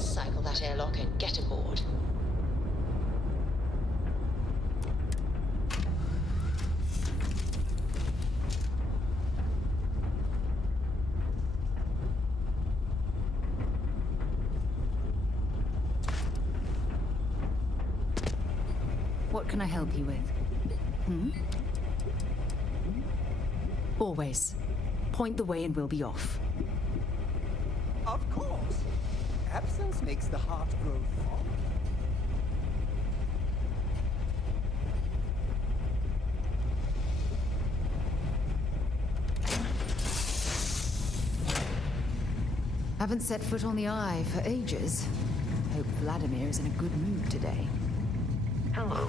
Cycle that airlock and get aboard. What can I help you with? Always. Point the way and we'll be off. Of course. Absence makes the heart grow fond. Haven't set foot on the Eye for ages. Hope Vladimir's in a good mood today. Hello.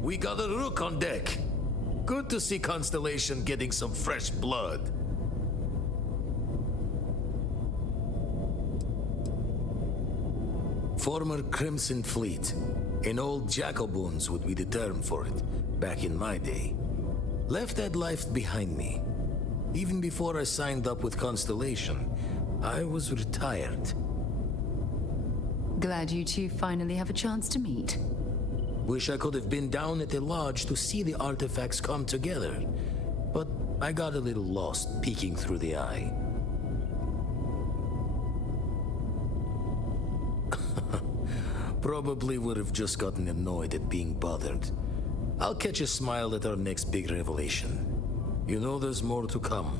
We got a rook on deck. Good to see Constellation getting some fresh blood. Former Crimson Fleet. An old Jacoboons would be the term for it, back in my day. Left that life behind me. Even before I signed up with Constellation, I was retired. Glad you two finally have a chance to meet. Wish I could have been down at the lodge to see the artifacts come together. But I got a little lost peeking through the eye. Probably would have just gotten annoyed at being bothered. I'll catch a smile at our next big revelation. You know there's more to come.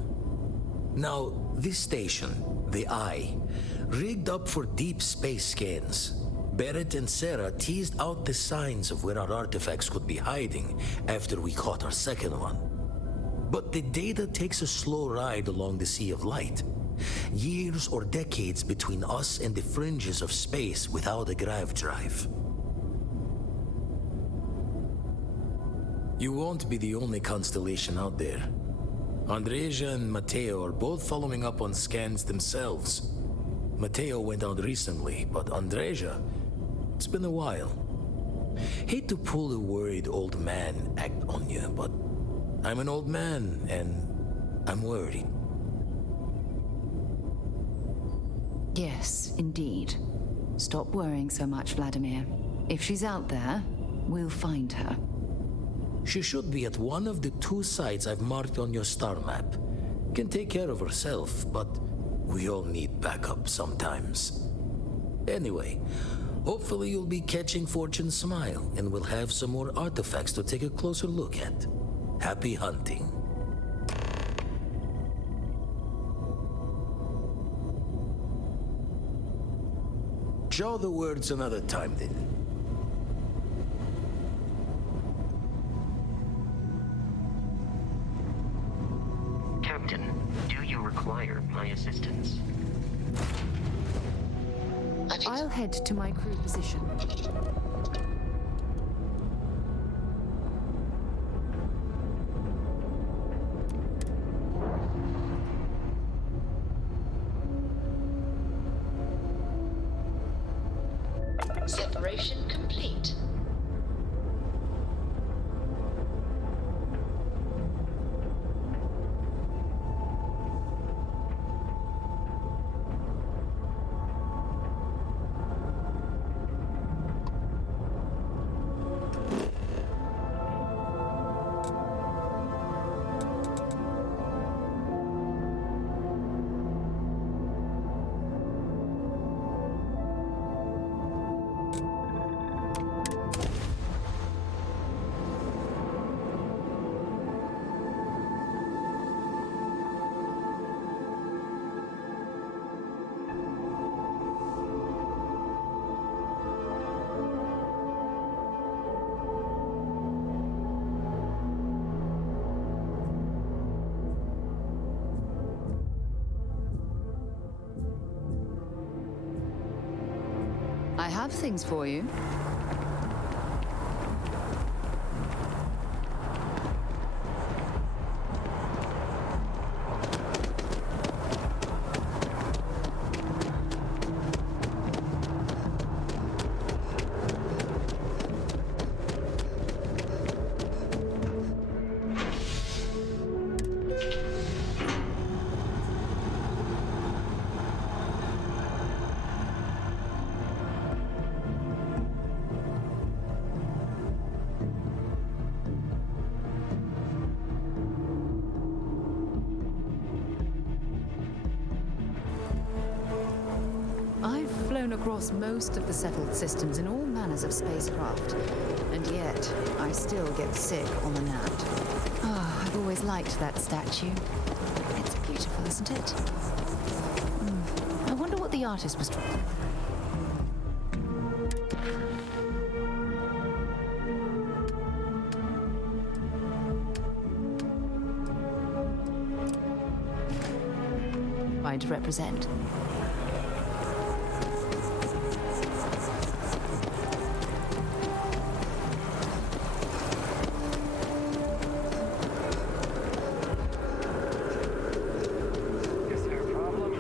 Now, this station, the Eye, rigged up for deep space scans. Barrett and Sarah teased out the signs of where our artifacts could be hiding after we caught our second one. But the data takes a slow ride along the Sea of Light. Years or decades between us and the fringes of space without a grav drive. You won't be the only constellation out there. Andreja and Matteo are both following up on scans themselves. Matteo went out recently, but Andreja, it's been a while. Hate to pull a worried old man act on you, but I'm an old man and I'm worried. Yes, indeed. Stop worrying so much, Vladimir. If she's out there, we'll find her. She should be at one of the 2 sites I've marked on your star map. Can take care of herself, but we all need backup sometimes. Anyway, hopefully you'll be catching Fortune's smile, and we'll have some more artifacts to take a closer look at. Happy hunting. Jaw the words another time then. Captain, do you require my assistance? I'll head to my crew position. Separation complete. I have things for you. flown across most of the settled systems in all manners of spacecraft, and yet I still get sick on the nap. Ah, I've always liked that statue. It's beautiful, isn't it? I wonder what the artist was trying. To represent. Is there a problem?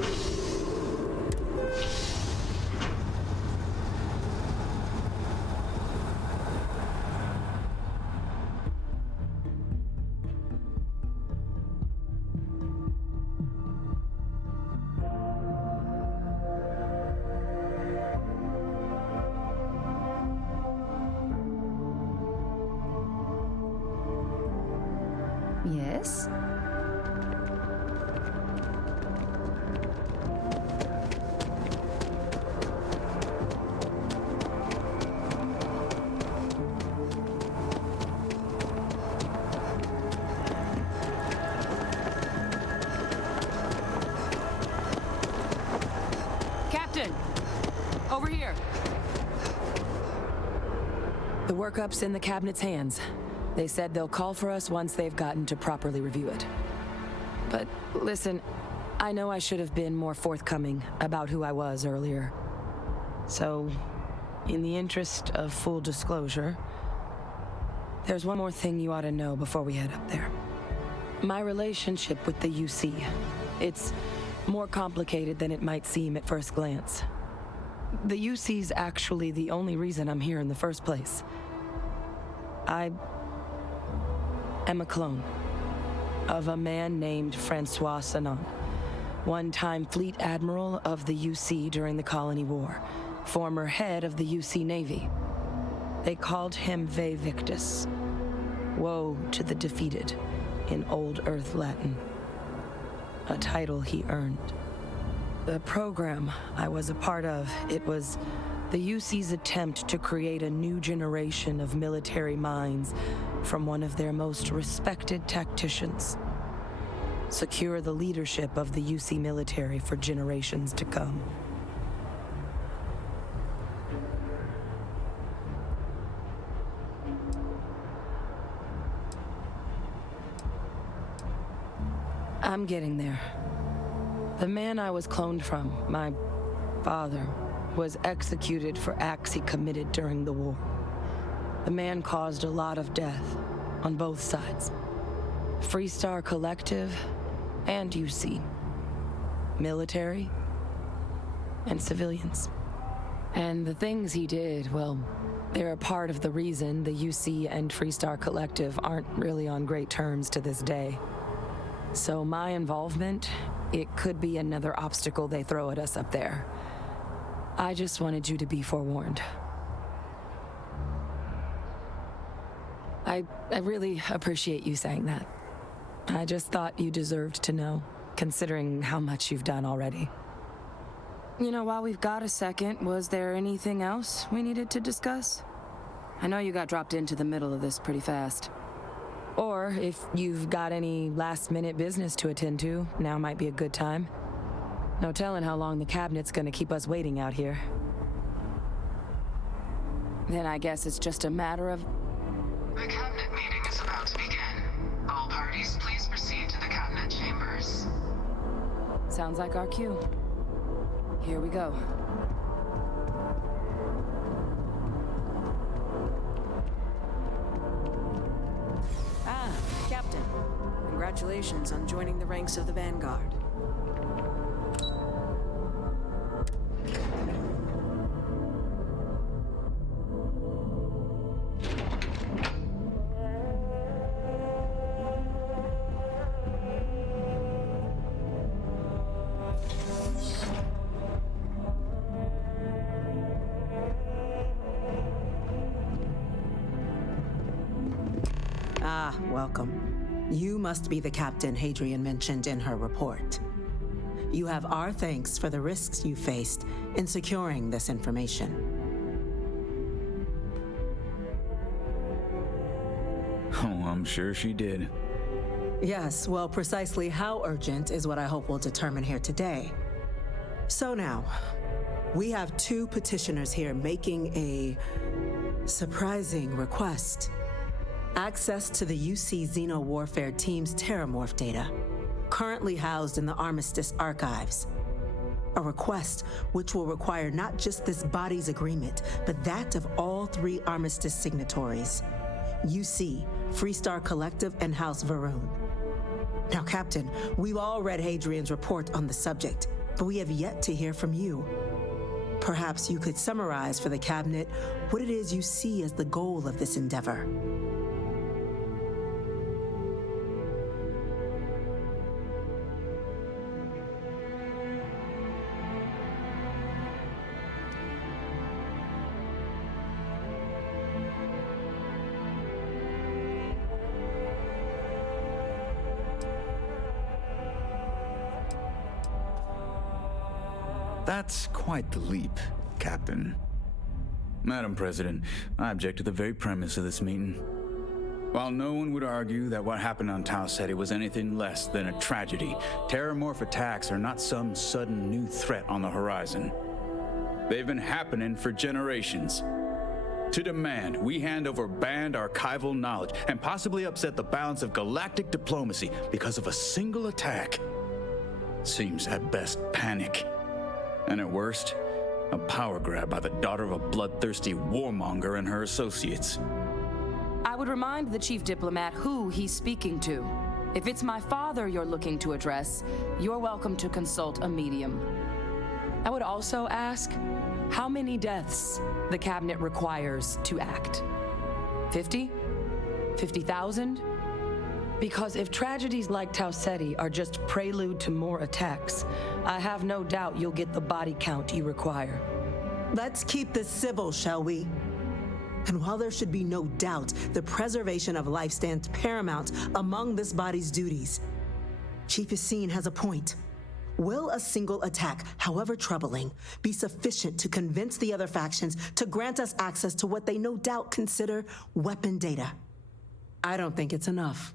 Yes? Captain! Over here! The workup's in the cabinet's hands. They said they'll call for us once they've gotten to properly review it. But listen, I know I should have been more forthcoming about who I was earlier. So, in the interest of full disclosure, there's one more thing you ought to know before we head up there. My relationship with the UC. It's more complicated than it might seem at first glance. The UC's actually the only reason I'm here in the first place. I am a clone of a man named Francois Sanon, one-time fleet admiral of the UC during the Colony War, former head of the UC Navy. They called him Ve Victus, woe to the defeated, in Old Earth Latin, a title he earned. The program I was a part of, it was the UC's attempt to create a new generation of military minds from one of their most respected tacticians. Secure the leadership of the UC military for generations to come. I'm getting there. The man I was cloned from, my father, was executed for acts he committed during the war. The man caused a lot of death on both sides. Freestar Collective and UC. Military and civilians. And the things he did, well, they're a part of the reason the UC and Freestar Collective aren't really on great terms to this day. So my involvement, it could be another obstacle they throw at us up there. I just wanted you to be forewarned. I really appreciate you saying that. I just thought you deserved to know, considering how much you've done already. You know, while we've got a second, was there anything else we needed to discuss? I know you got dropped into the middle of this pretty fast. Or if you've got any last-minute business to attend to, now might be a good time. No telling how long the cabinet's gonna keep us waiting out here. Then I guess it's just a matter of... The cabinet meeting is about to begin. All parties, please proceed to the cabinet chambers. Sounds like our cue. Here we go. Ah, Captain. Congratulations on joining the ranks of the Vanguard. Ah, welcome. You must be the captain Hadrian mentioned in her report. you have our thanks for the risks you faced in securing this information. Oh, I'm sure she did. Yes, well, precisely how urgent is what I hope we'll determine here today. So now, we have two petitioners here making a surprising request. Access to the UC Xeno Warfare Team's Terramorph data, currently housed in the Armistice archives. A request which will require not just this body's agreement, but that of all 3 Armistice signatories. UC, Freestar Collective, and House Varun. Now, Captain, we've all read Hadrian's report on the subject, but we have yet to hear from you. Perhaps you could summarize for the Cabinet what it is you see as the goal of this endeavor. That's quite the leap, Captain. Madam President, I object to the very premise of this meeting. While no one would argue that what happened on Tau Ceti was anything less than a tragedy, Terramorph attacks are not some sudden new threat on the horizon. They've been happening for generations. To demand we hand over banned archival knowledge and possibly upset the balance of galactic diplomacy because of a single attack seems at best panic. And at worst, a power grab by the daughter of a bloodthirsty warmonger and her associates. I would remind the chief diplomat who he's speaking to. If it's my father you're looking to address, you're welcome to consult a medium. I would also ask how many deaths the Cabinet requires to act. 50? 50,000? Because if tragedies like Tau Ceti are just prelude to more attacks, I have no doubt you'll get the body count you require. Let's keep this civil, shall we? And while there should be no doubt the preservation of life stands paramount among this body's duties, Chief Yassine has a point. Will a single attack, however troubling, be sufficient to convince the other factions to grant us access to what they no doubt consider weapon data? I don't think it's enough.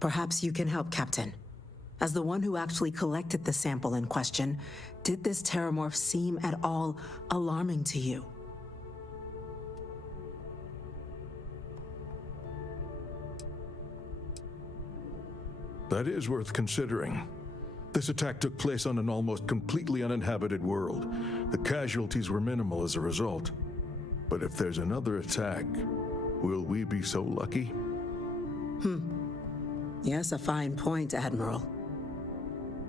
Perhaps you can help, Captain. As the one who actually collected the sample in question, did this Terramorph seem at all alarming to you? That is worth considering. This attack took place on an almost completely uninhabited world. The casualties were minimal as a result. But if there's another attack, will we be so lucky? Yes, a fine point, Admiral.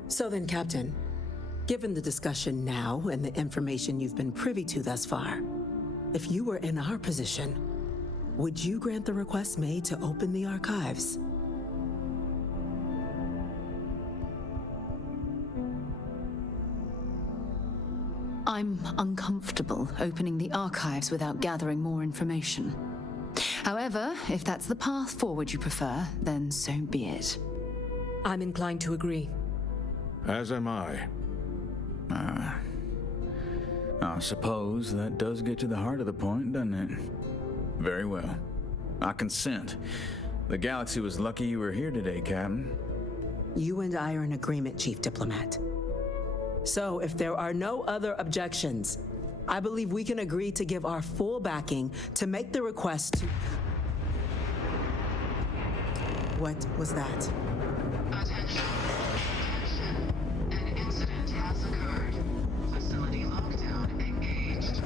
So then, Captain, given the discussion now and the information you've been privy to thus far, if you were in our position, would you grant the request made to open the archives? I'm uncomfortable opening the archives without gathering more information. However, if that's the path forward you prefer, then so be it. I'm inclined to agree. As am I. I suppose that does get to the heart of the point, doesn't it? Very well. I consent. The galaxy was lucky you were here today, Captain. You and I are in agreement, Chief Diplomat. So, if there are no other objections, I believe we can agree to give our full backing to make the request to... What was that? Attention. An incident has occurred. Facility lockdown engaged.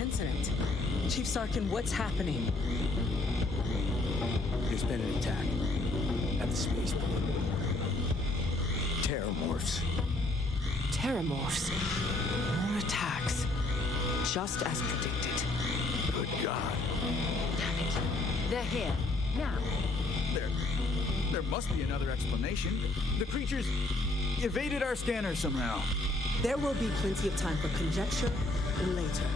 Incident? Chief Sarkin, what's happening? There's been an attack at the spaceport. Terramorphs. Terramorphs. More attacks. Just as predicted. Good God. Damn it. They're here. Now. There must be another explanation. The creatures evaded our scanner somehow. There will be plenty of time for conjecture later.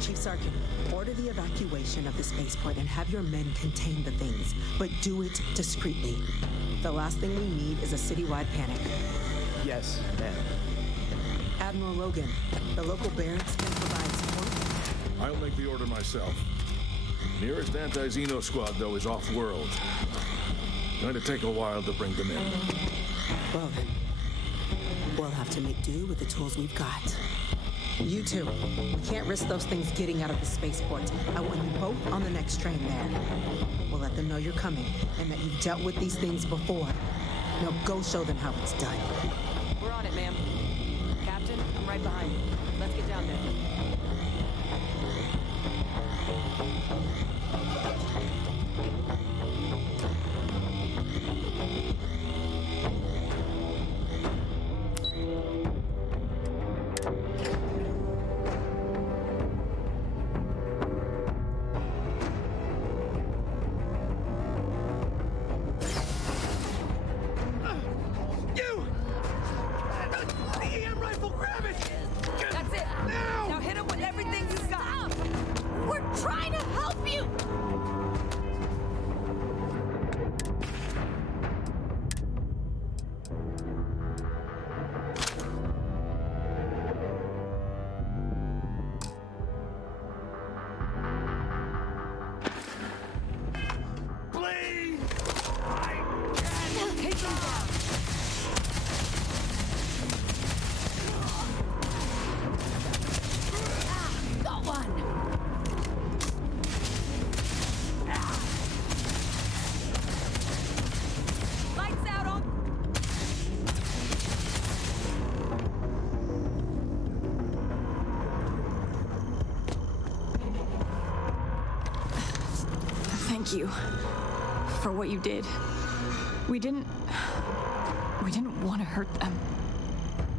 Chief Sarkin, order the evacuation of the spaceport and have your men contain the things, but do it discreetly. The last thing we need is a citywide panic. Yes, ma'am. Admiral Logan, the local barracks can provide support. I'll make the order myself. Nearest anti-Xeno squad, though, is off-world. Going to take a while to bring them in. Well then, we'll have to make do with the tools we've got. You two, we can't risk those things getting out of the spaceport. I want you both on the next train there. We'll let them know you're coming and that you've dealt with these things before. Now go show them how it's done. We're on it, ma'am. Captain, I'm right behind you. Let's get down there. That's it. Now hit him with everything you got. We're trying to help you! Please! Take him down. Got one! Lights out on. Thank you for what you did. We didn't want to hurt them.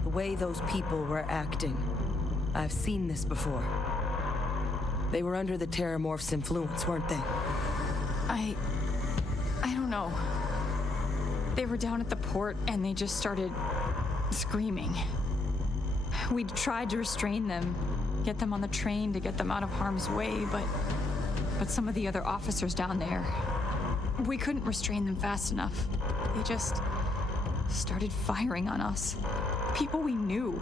The way those people were acting. I've seen this before. They were under the Terramorph's influence, weren't they? I don't know. They were down at the port and they just started screaming. We tried to restrain them, get them on the train to get them out of harm's way, but some of the other officers down there, we couldn't restrain them fast enough. They just started firing on us. People we knew.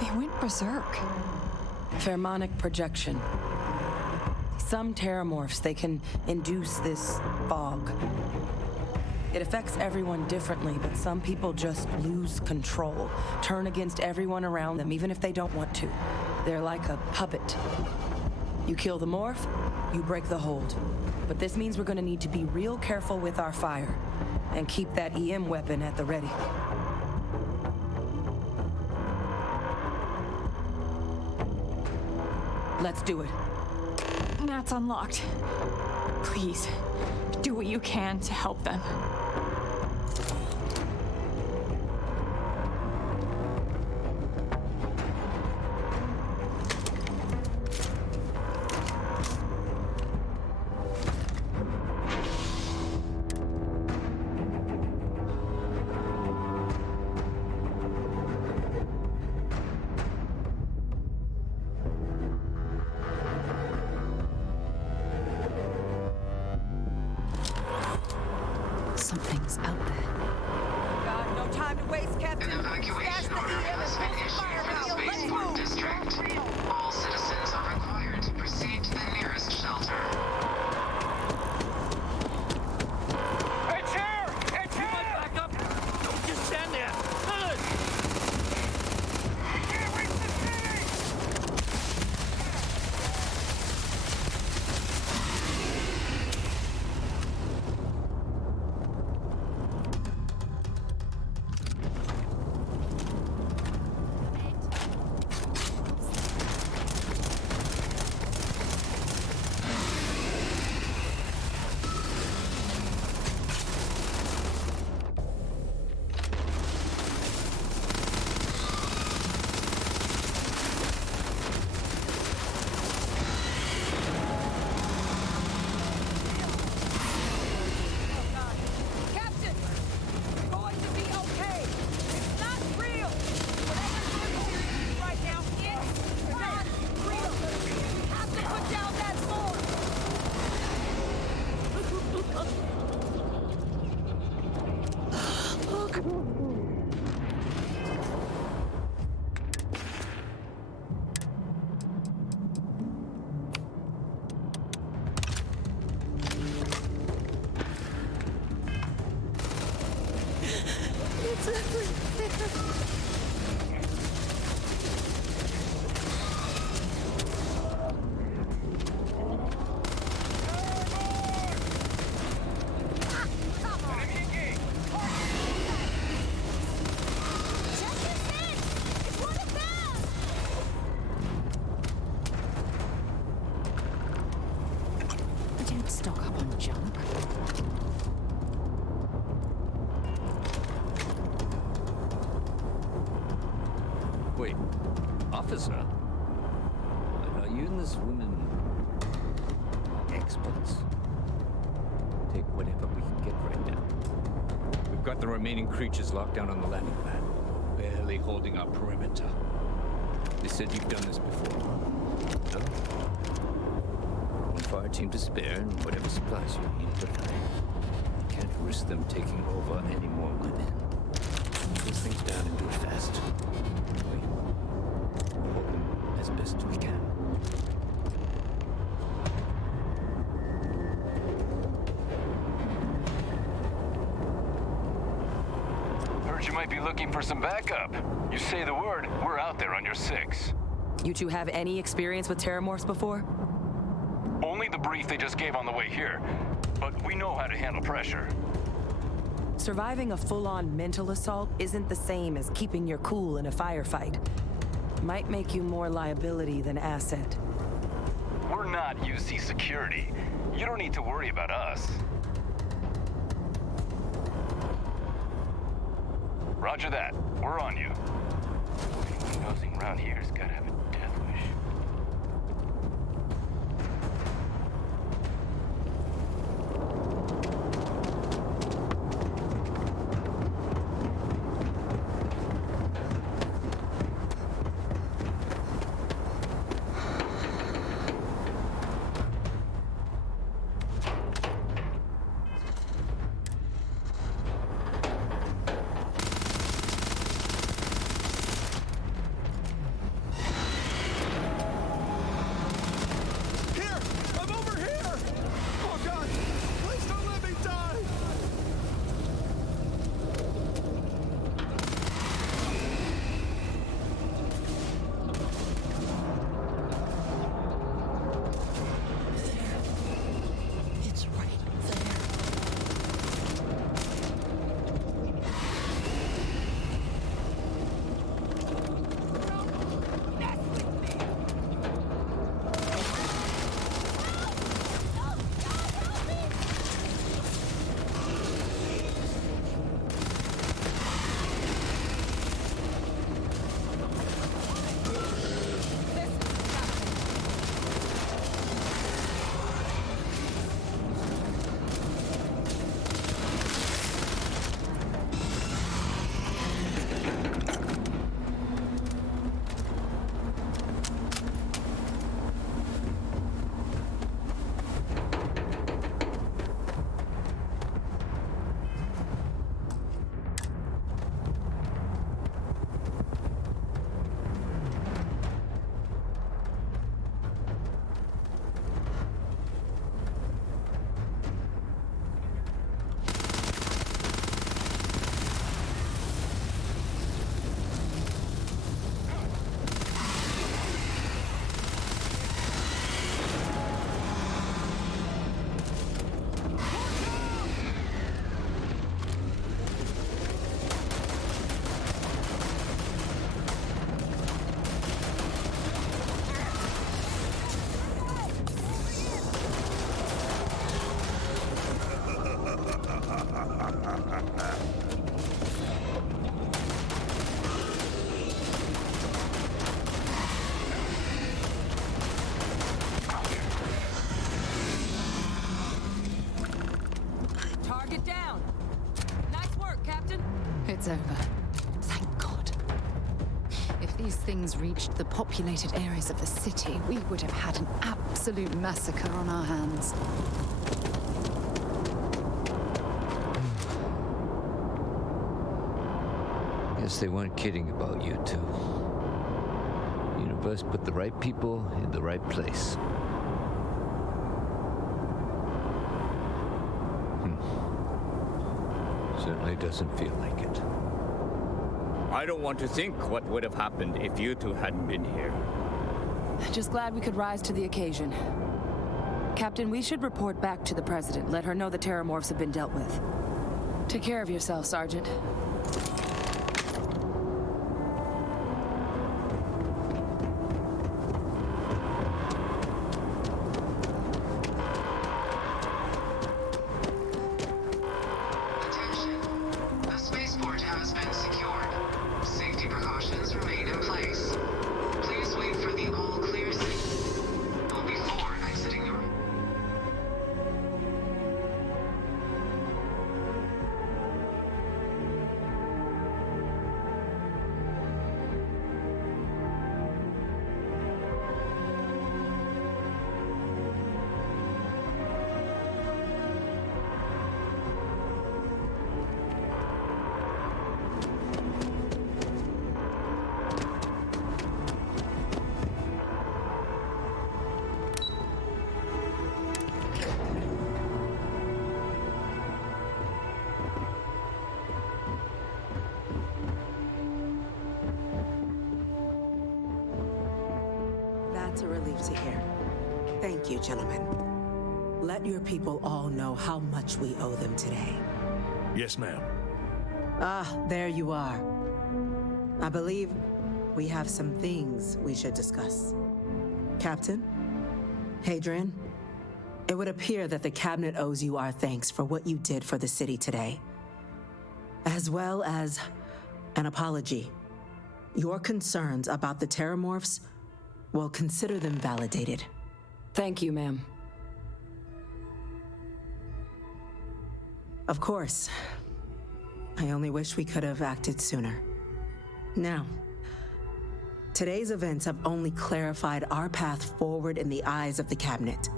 They went berserk. Pheromonic projection. Some Terramorphs, they can induce this fog. It affects everyone differently, but some people just lose control, turn against everyone around them, even if they don't want to. They're like a puppet. You kill the morph, you break the hold. But this means we're gonna need to be real careful with our fire and keep that EM weapon at the ready. Let's do it. That's unlocked. Please, do what you can to help them. Wait, officer? Are you and this woman experts? Take whatever we can get right now. We've got the remaining creatures locked down on the landing pad, barely holding our perimeter. They said you've done this before. No? One fire team to spare and whatever supplies you need, but I can't risk them taking over any more women. Close things down and do it fast. Wait. Hold them as best we can. Heard you might be looking for some backup. You say the word, we're out there on your 6. You two have any experience with terramorphs before? Only the brief they just gave on the way here. But we know how to handle pressure. Surviving a full-on mental assault isn't the same as keeping your cool in a firefight. Might make you more liability than asset. We're not UC security. You don't need to worry about us. Roger that. We're on you. Anyone nosing around here's gotta have a death wish. Here! I'm over here! Oh god! Please don't let me die! It's right there. Target down! Nice work, Captain! It's over. Thank God. If these things reached the populated areas of the city, we would have had an absolute massacre on our hands. Guess they weren't kidding about you two. Universe put the right people in the right place. Certainly doesn't feel like it. I don't want to think what would have happened if you two hadn't been here. Just glad we could rise to the occasion. Captain, we should report back to the President. Let her know the terramorphs have been dealt with. Take care of yourself, Sergeant. Attention. The spaceport has been secured. Safety precautions remain in place. That's a relief to hear. Thank you, gentlemen. Let your people all know how much we owe them today. Yes, ma'am. Ah, there you are. I believe we have some things we should discuss. Captain, Hadrian, it would appear that the cabinet owes you our thanks for what you did for the city today, as well as an apology. Your concerns about the Terramorphs, well, consider them validated. Thank you, ma'am. Of course. I only wish we could have acted sooner. Now, today's events have only clarified our path forward in the eyes of the cabinet.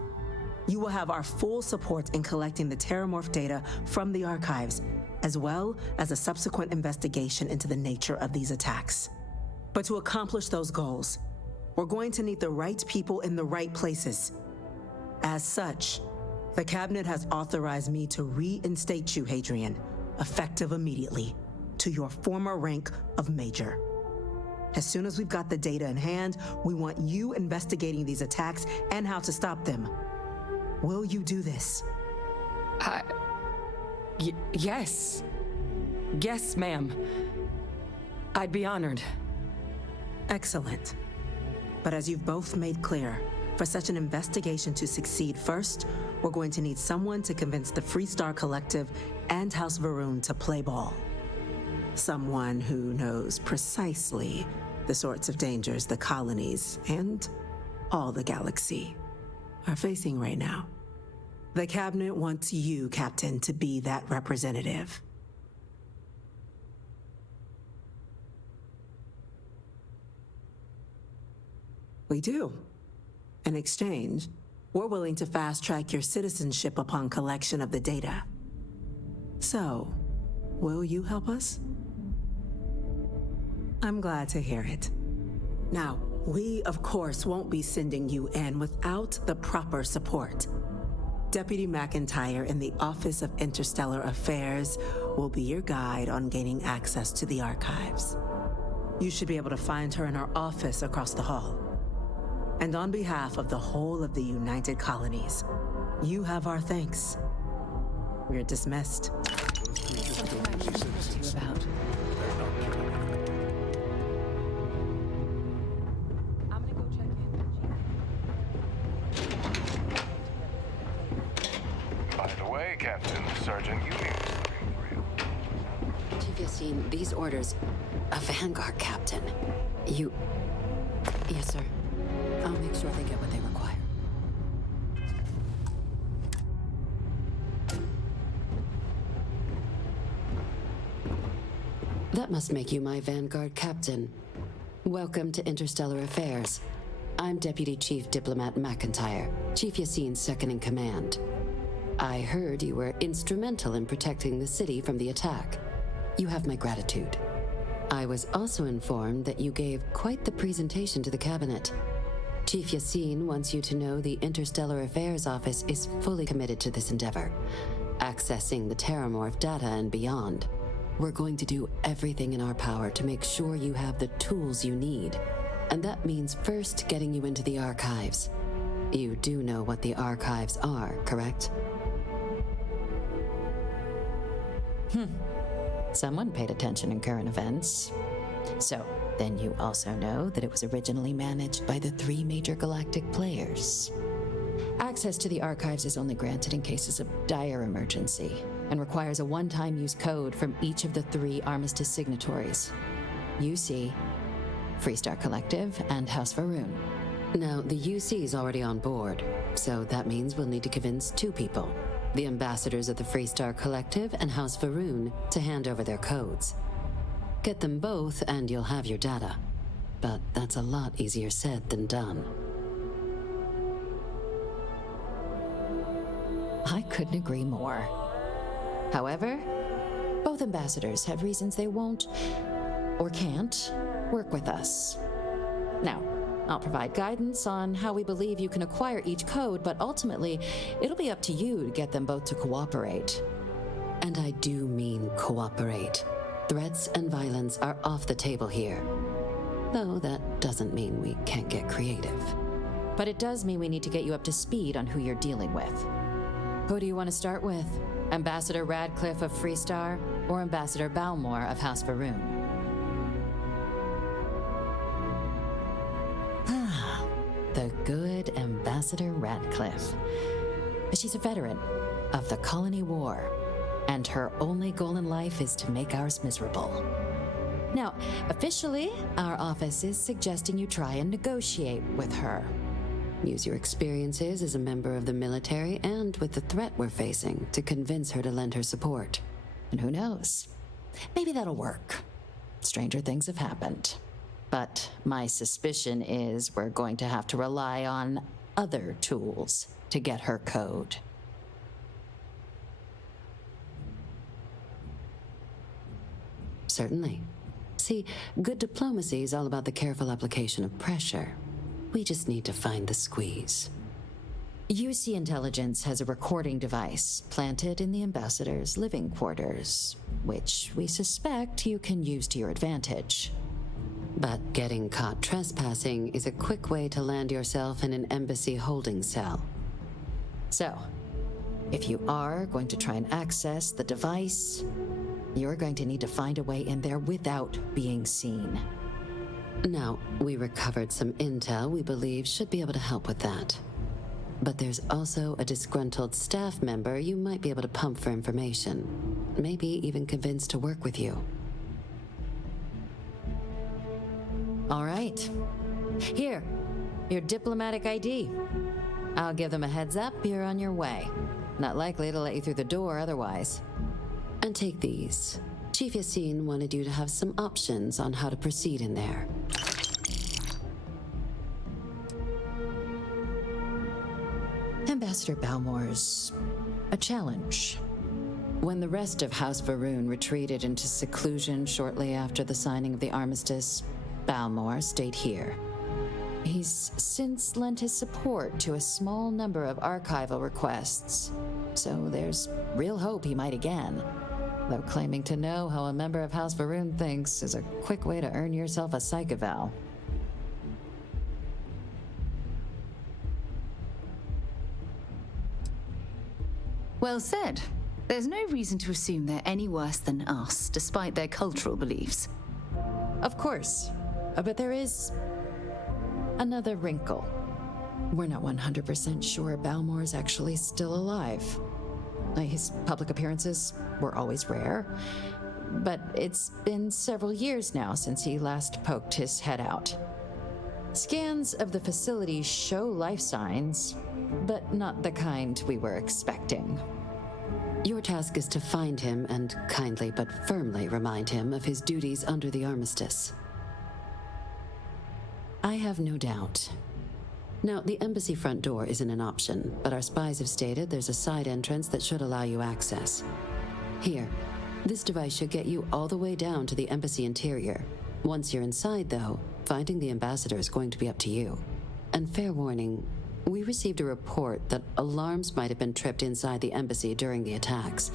You will have our full support in collecting the Terramorph data from the archives, as well as a subsequent investigation into the nature of these attacks. But to accomplish those goals, we're going to need the right people in the right places. As such, the cabinet has authorized me to reinstate you, Hadrian, effective immediately, to your former rank of Major. As soon as we've got the data in hand, we want you investigating these attacks and how to stop them. Will you do this? Yes. Yes, ma'am. I'd be honored. Excellent. But as you've both made clear, for such an investigation to succeed, first, we're going to need someone to convince the Freestar Collective and House Varun to play ball. Someone who knows precisely the sorts of dangers the colonies and all the galaxy are facing right now. The cabinet wants you, Captain, to be that representative. We do. In exchange, we're willing to fast-track your citizenship upon collection of the data. So, will you help us? I'm glad to hear it. Now, we, of course, won't be sending you in without the proper support. Deputy McIntyre in the Office of Interstellar Affairs will be your guide on gaining access to the archives. You should be able to find her in our office across the hall. And on behalf of the whole of the United Colonies, you have our thanks. We're dismissed. Something I need to talk to you about. I'm gonna go check in. By the way, Captain, Sergeant Ewing was looking for you. Chief Yassine, these orders. A Vanguard captain. You... Yes, sir. I'll make sure they get what they require. That must make you my Vanguard captain. Welcome to Interstellar Affairs. I'm Deputy Chief Diplomat McIntyre, Chief Yassine's second in command. I heard you were instrumental in protecting the city from the attack. You have my gratitude. I was also informed that you gave quite the presentation to the cabinet. Chief Yassine wants you to know the Interstellar Affairs Office is fully committed to this endeavor, accessing the Terramorph data and beyond. We're going to do everything in our power to make sure you have the tools you need. And that means first getting you into the archives. You do know what the archives are, correct? Someone paid attention in current events. So, then you also know that it was originally managed by the 3 major galactic players. Access to the archives is only granted in cases of dire emergency, and requires a one-time use code from each of the 3 armistice signatories. UC, Freestar Collective, and House Varun. Now, the UC's already on board, so that means we'll need to convince 2 people. The ambassadors of the Freestar Collective and House Varun to hand over their codes. Get them both and you'll have your data. But that's a lot easier said than done. I couldn't agree more. However, both ambassadors have reasons they won't, or can't, work with us. Now, I'll provide guidance on how we believe you can acquire each code, but ultimately, it'll be up to you to get them both to cooperate. And I do mean cooperate. Threats and violence are off the table here. Though that doesn't mean we can't get creative. But it does mean we need to get you up to speed on who you're dealing with. Who do you want to start with? Ambassador Radcliffe of Freestar or Ambassador Balmore of House Varun? The good Ambassador Radcliffe. She's a veteran of the Colony War, and her only goal in life is to make ours miserable. Now, officially, our office is suggesting you try and negotiate with her. Use your experiences as a member of the military and with the threat we're facing to convince her to lend her support. And who knows? Maybe that'll work. Stranger things have happened. But my suspicion is we're going to have to rely on other tools to get her code. Certainly. See, good diplomacy is all about the careful application of pressure. We just need to find the squeeze. UC Intelligence has a recording device planted in the ambassador's living quarters, which we suspect you can use to your advantage. But getting caught trespassing is a quick way to land yourself in an embassy holding cell. So, if you are going to try and access the device, you're going to need to find a way in there without being seen. Now, we recovered some intel we believe should be able to help with that. But there's also a disgruntled staff member you might be able to pump for information. Maybe even convince to work with you. All right. Here, your diplomatic ID. I'll give them a heads up you're on your way. Not likely to let you through the door otherwise. And take these. Chief Yassine wanted you to have some options on how to proceed in there. Ambassador Balmore's a challenge. When the rest of House Varun retreated into seclusion shortly after the signing of the armistice, Balmore stayed here. He's since lent his support to a small number of archival requests, so there's real hope he might again. Though claiming to know how a member of House Varun thinks is a quick way to earn yourself a psych eval. Well said. There's no reason to assume they're any worse than us, despite their cultural beliefs. Of course. But there is another wrinkle. We're not 100% sure Balmore's actually still alive. His public appearances were always rare, but it's been several years now since he last poked his head out. Scans of the facility show life signs, but not the kind we were expecting. Your task is to find him and kindly but firmly remind him of his duties under the armistice. I have no doubt. Now, the embassy front door isn't an option, but our spies have stated there's a side entrance that should allow you access. Here, this device should get you all the way down to the embassy interior. Once you're inside, though, finding the ambassador is going to be up to you. And fair warning, we received a report that alarms might have been tripped inside the embassy during the attacks.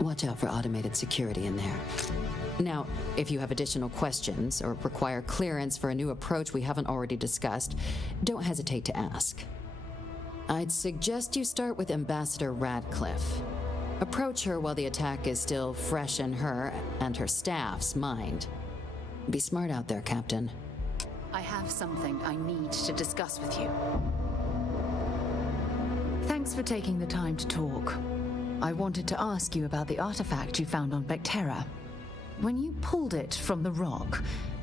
Watch out for automated security in there. Now, if you have additional questions or require clearance for a new approach we haven't already discussed, don't hesitate to ask. I'd suggest you start with Ambassador Radcliffe. Approach her while the attack is still fresh in her and her staff's mind. Be smart out there, Captain. I have something I need to discuss with you. Thanks for taking the time to talk. I wanted to ask you about the artifact you found on Bactera. When you pulled it from the rock,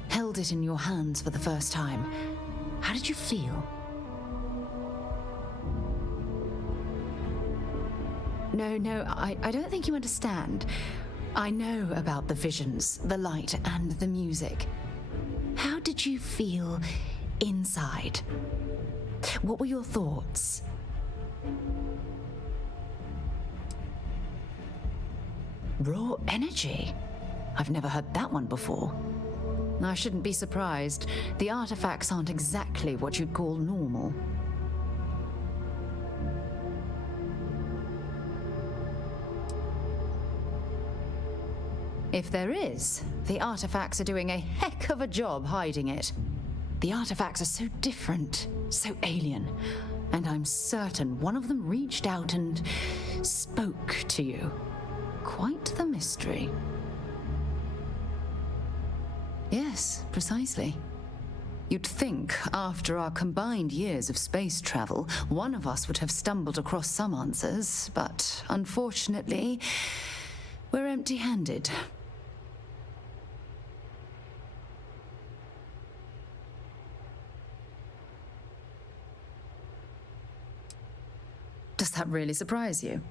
held it in your hands for the first time, how did you feel? No, I don't think you understand. I know about the visions, the light, and the music. How did you feel inside? What were your thoughts? Raw energy? I've never heard that one before. I shouldn't be surprised. The artifacts aren't exactly what you'd call normal. If there is, the artifacts are doing a heck of a job hiding it. The artifacts are so different, so alien. And I'm certain one of them reached out and spoke to you. Quite the mystery. Yes, precisely. You'd think, after our combined years of space travel, one of us would have stumbled across some answers, but unfortunately, we're empty-handed. Does that really surprise you?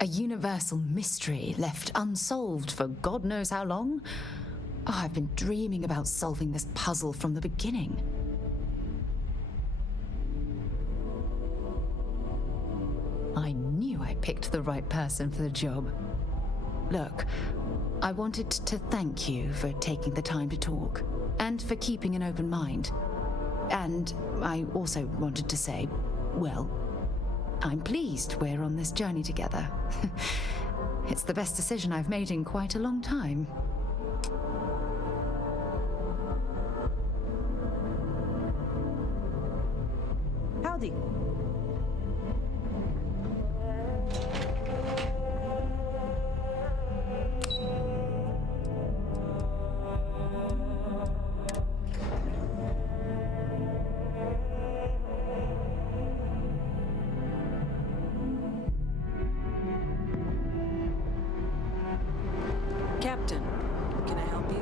A universal mystery left unsolved for God knows how long? Oh, I've been dreaming about solving this puzzle from the beginning. I knew I picked the right person for the job. Look, I wanted to thank you for taking the time to talk, and for keeping an open mind. And I also wanted to say, well, I'm pleased we're on this journey together. It's the best decision I've made in quite a long time. Howdy. Captain, can I help you?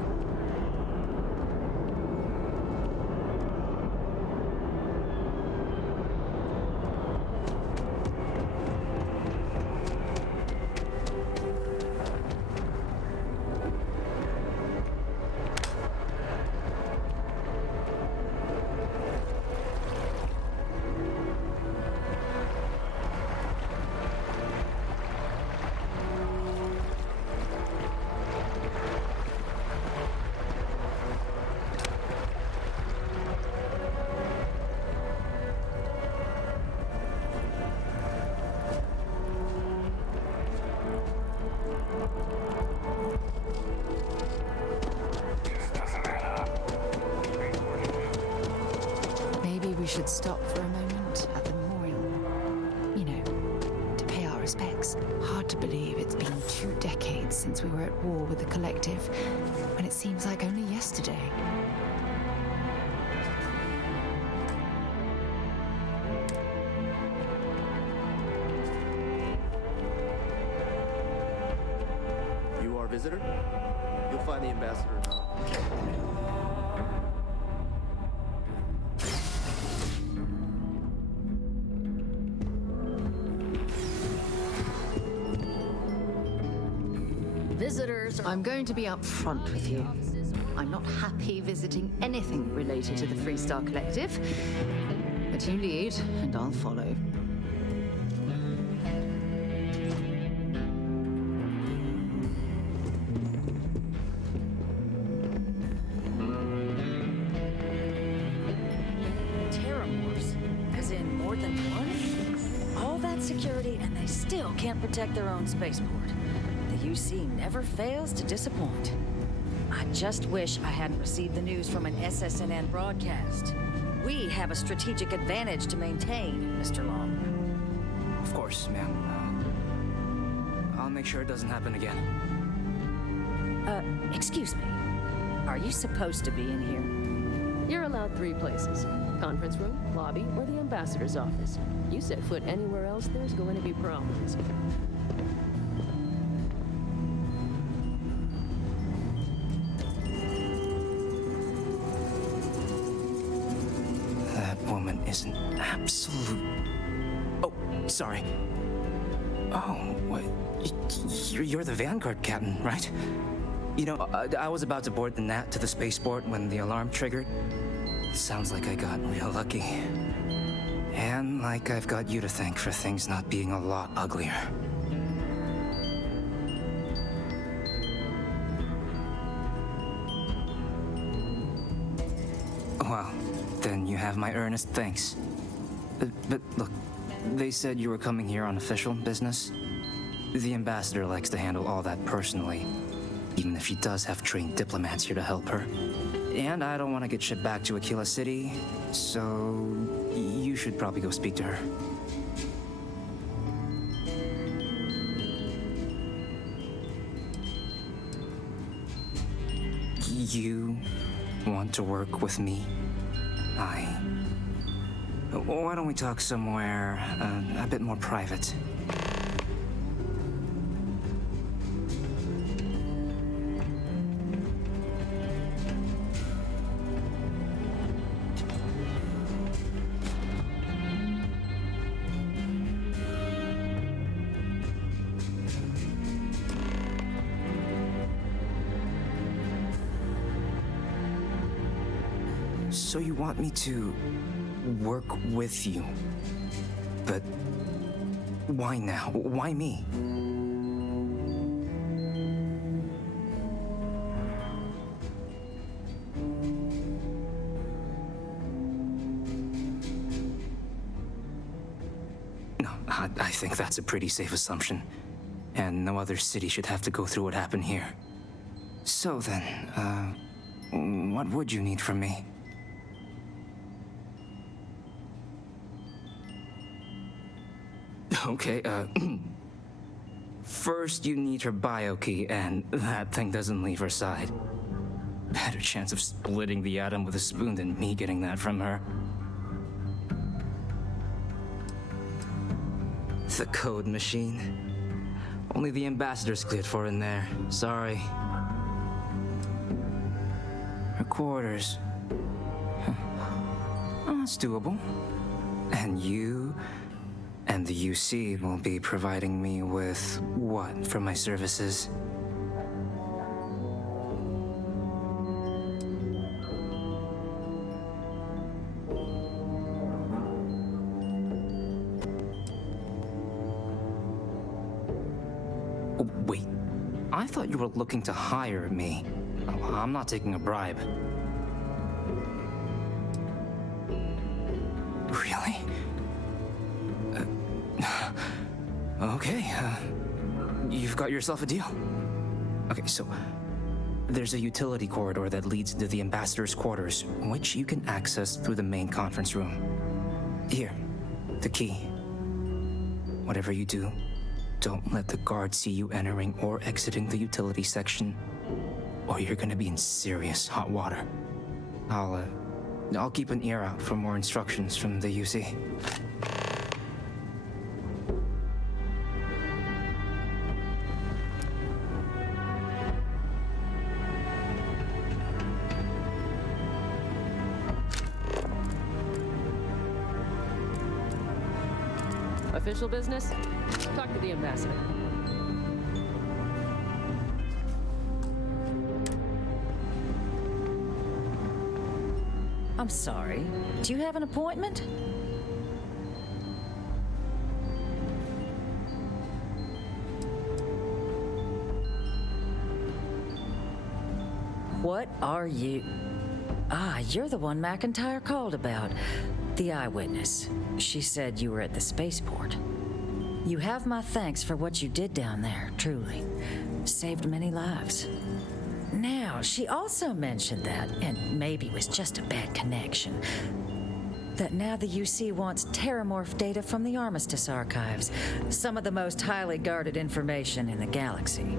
Maybe we should stop for a moment at the memorial. You know, to pay our respects. Hard to believe it's been 2 decades since we were at war with the Collective, when it seems like only yesterday. You are a visitor? You'll find the ambassador now. Visitors. I'm going to be upfront with you. I'm not happy visiting anything related to the Freestar Collective. But you lead, and I'll follow. Terramorphs? As in more than one? All that security and they still can't protect their own spaceport. The UC never fails to disappoint. I just wish I hadn't received the news from an SSNN broadcast. We have a strategic advantage to maintain, Mr. Long. Of course, ma'am. I'll make sure it doesn't happen again. Excuse me. Are you supposed to be in here? You're allowed 3 places. Conference room, lobby, or the ambassador's office. You set foot anywhere else, there's going to be problems. That woman is an absolute... Oh, sorry. Oh, what? You're the Vanguard captain, right? You know, I was about to board the Nat to the spaceport when the alarm triggered. Sounds like I got real lucky. And like I've got you to thank for things not being a lot uglier. Well, then you have my earnest thanks. But look, they said you were coming here on official business. The ambassador likes to handle all that personally, even if she does have trained diplomats here to help her. And I don't want to get shipped back to Aquila City, so you should probably go speak to her. You want to work with me? Why don't we talk somewhere a bit more private? So you want me to work with you? But why now? Why me? No, I think that's a pretty safe assumption. And no other city should have to go through what happened here. So then, what would you need from me? Okay, first you need her bio key, and that thing doesn't leave her side. Better chance of splitting the atom with a spoon than me getting that from her. The code machine. Only the ambassador's cleared for in there. Sorry. Her quarters. Oh, that's doable. And you and the UC will be providing me with what for my services? Oh, wait, I thought you were looking to hire me. I'm not taking a bribe. Really? Okay, you've got yourself a deal. Okay, so there's a utility corridor that leads to the ambassador's quarters, which you can access through the main conference room. Here, the key. Whatever you do, don't let the guards see you entering or exiting the utility section, or you're gonna be in serious hot water. I'll keep an ear out for more instructions from the UC. Official business? Talk to the ambassador. I'm sorry. Do you have an appointment? What are you? Ah, you're the one McIntyre called about. The eyewitness. She said you were at the spaceport. You have my thanks for what you did down there, truly. Saved many lives. Now, she also mentioned that, and maybe it was just a bad connection, that now the UC wants terramorph data from the Armistice archives, some of the most highly guarded information in the galaxy,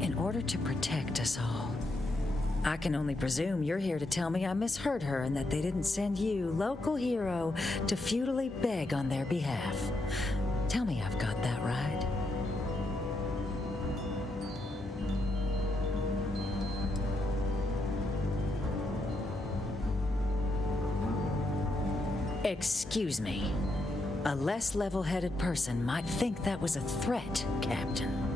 in order to protect us all. I can only presume you're here to tell me I misheard her and that they didn't send you, local hero, to futilely beg on their behalf. Tell me I've got that right. Excuse me. A less level-headed person might think that was a threat, Captain.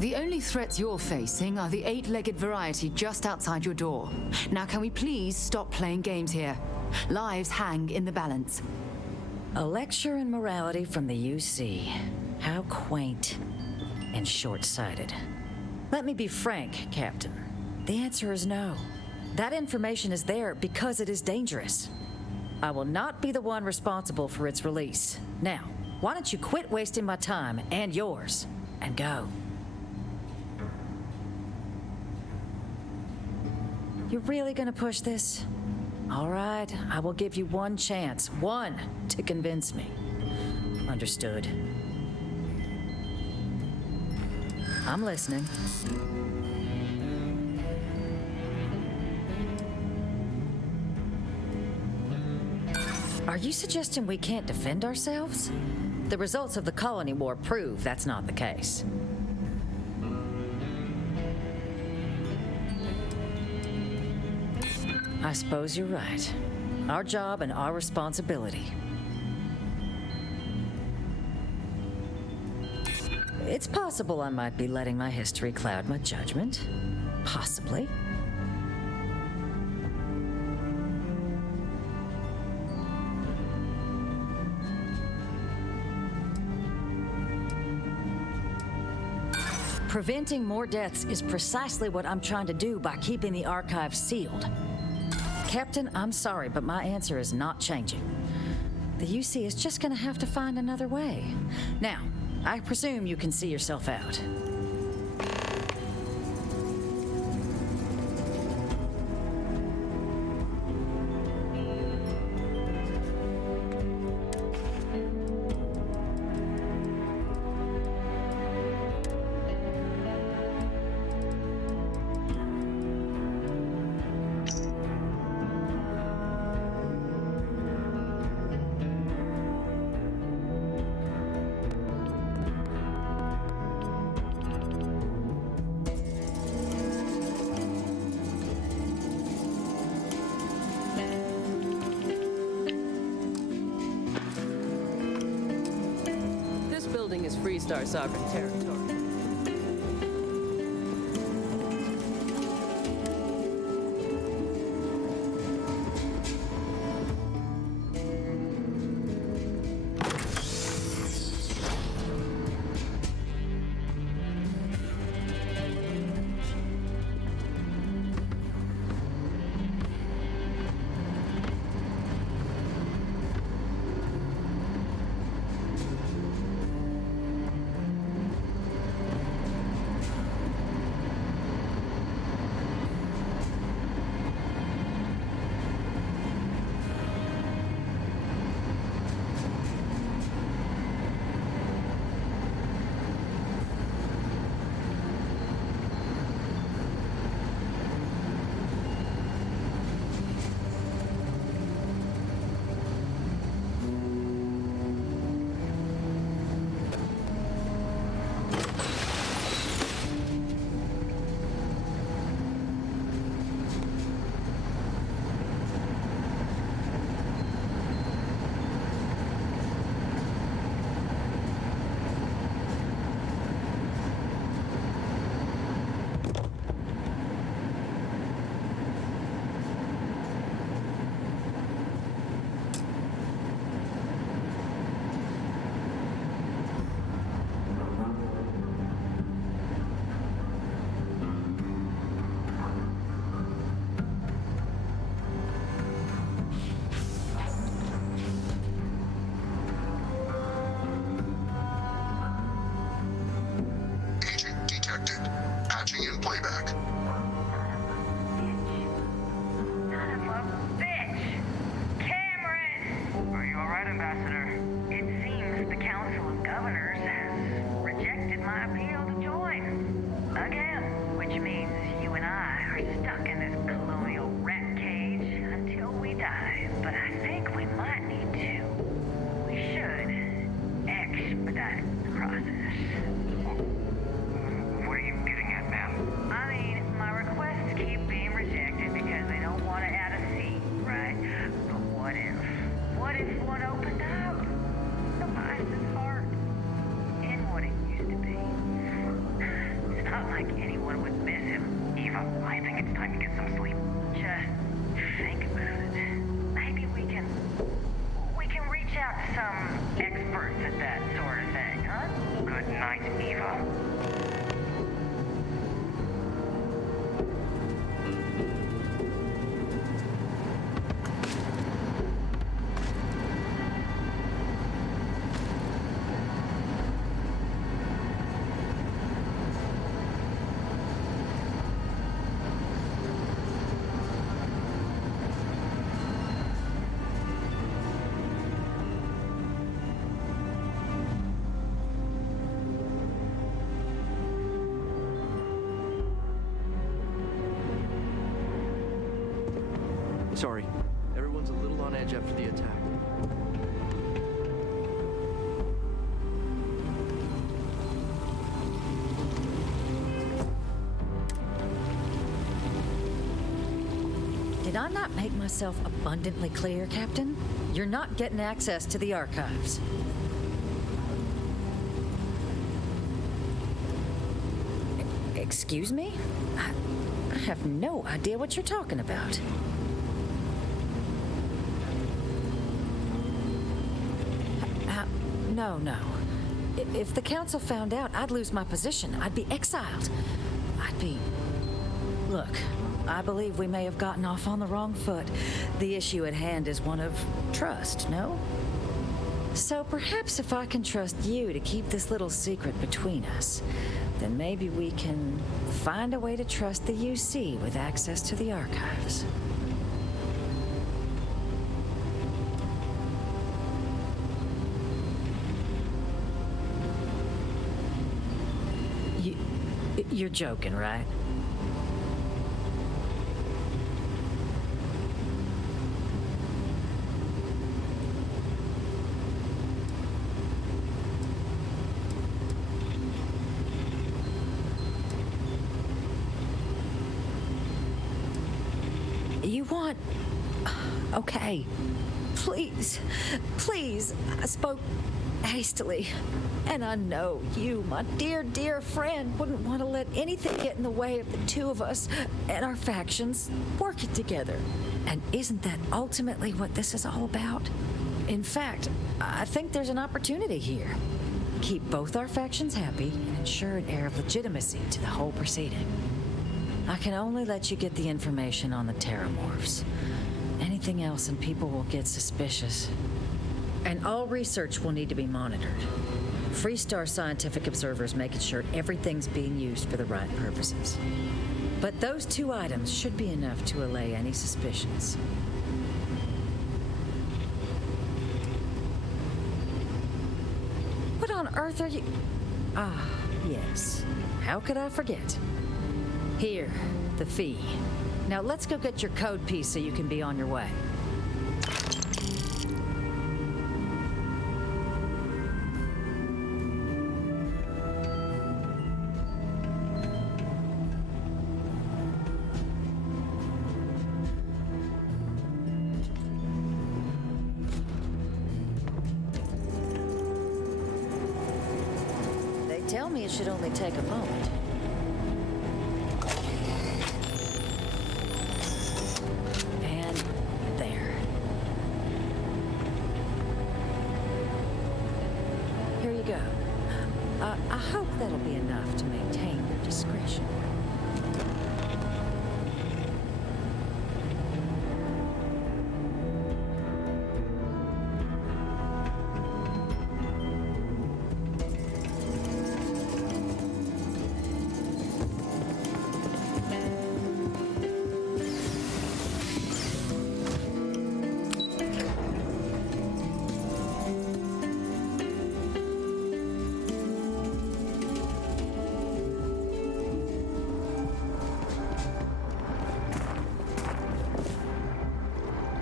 The only threats you're facing are the 8-legged variety just outside your door. Now, can we please stop playing games here? Lives hang in the balance. A lecture in morality from the UC. How quaint and short-sighted. Let me be frank, Captain. The answer is no. That information is there because it is dangerous. I will not be the one responsible for its release. Now, why don't you quit wasting my time and yours and go? You're really gonna push this? All right, I will give you one chance. One to convince me. Understood. I'm listening. Are you suggesting we can't defend ourselves? The results of the colony war prove that's not the case. I suppose you're right. Our job and our responsibility. It's possible I might be letting my history cloud my judgment. Possibly. Preventing more deaths is precisely what I'm trying to do by keeping the archives sealed. Captain, I'm sorry, but my answer is not changing. The UC is just gonna have to find another way. Now, I presume you can see yourself out. Is Freestar sovereign territory. Patching in playback. Son of a bitch! Cameron! Are you alright, Ambassador? It seems the Council of Governors has rejected my appeal to join. Again, which means you and I are stuck in this colonial rat cage until we die. But I think we might need to. We should expedite the process. What are you getting at, ma'am? I mean, my requests keep being rejected because they don't want to add a seat, right? But what if one opened up? The Bison's heart. And what it used to be. It's not like anyone would miss him. Eva, I think it's time to get some sleep. Just think about it. Maybe we can reach out to some experts at that sort of thing, huh? Good night, Eva. Sorry. Everyone's a little on edge after the attack. Did I not make myself abundantly clear, Captain? You're not getting access to the archives. Excuse me? I have no idea what you're talking about. No. If the council found out, I'd lose my position. I'd be exiled. Look, I believe we may have gotten off on the wrong foot. The issue at hand is one of trust, no? So perhaps if I can trust you to keep this little secret between us, then maybe we can find a way to trust the UC with access to the archives. You're joking, right? You want... Okay. Please. I spoke hastily. And I know you, my dear, dear friend, wouldn't want to let anything get in the way of the two of us and our factions working together. And isn't that ultimately what this is all about? In fact, I think there's an opportunity here. Keep both our factions happy and ensure an air of legitimacy to the whole proceeding. I can only let you get the information on the Terramorphs. Anything else and people will get suspicious. And all research will need to be monitored. Freestar scientific observers making sure everything's being used for the right purposes. But those two items should be enough to allay any suspicions. What on earth are you... Ah, yes. How could I forget? Here, the fee. Now let's go get your code piece so you can be on your way. They tell me it should only take a moment. I hope that'll be enough to maintain your discretion.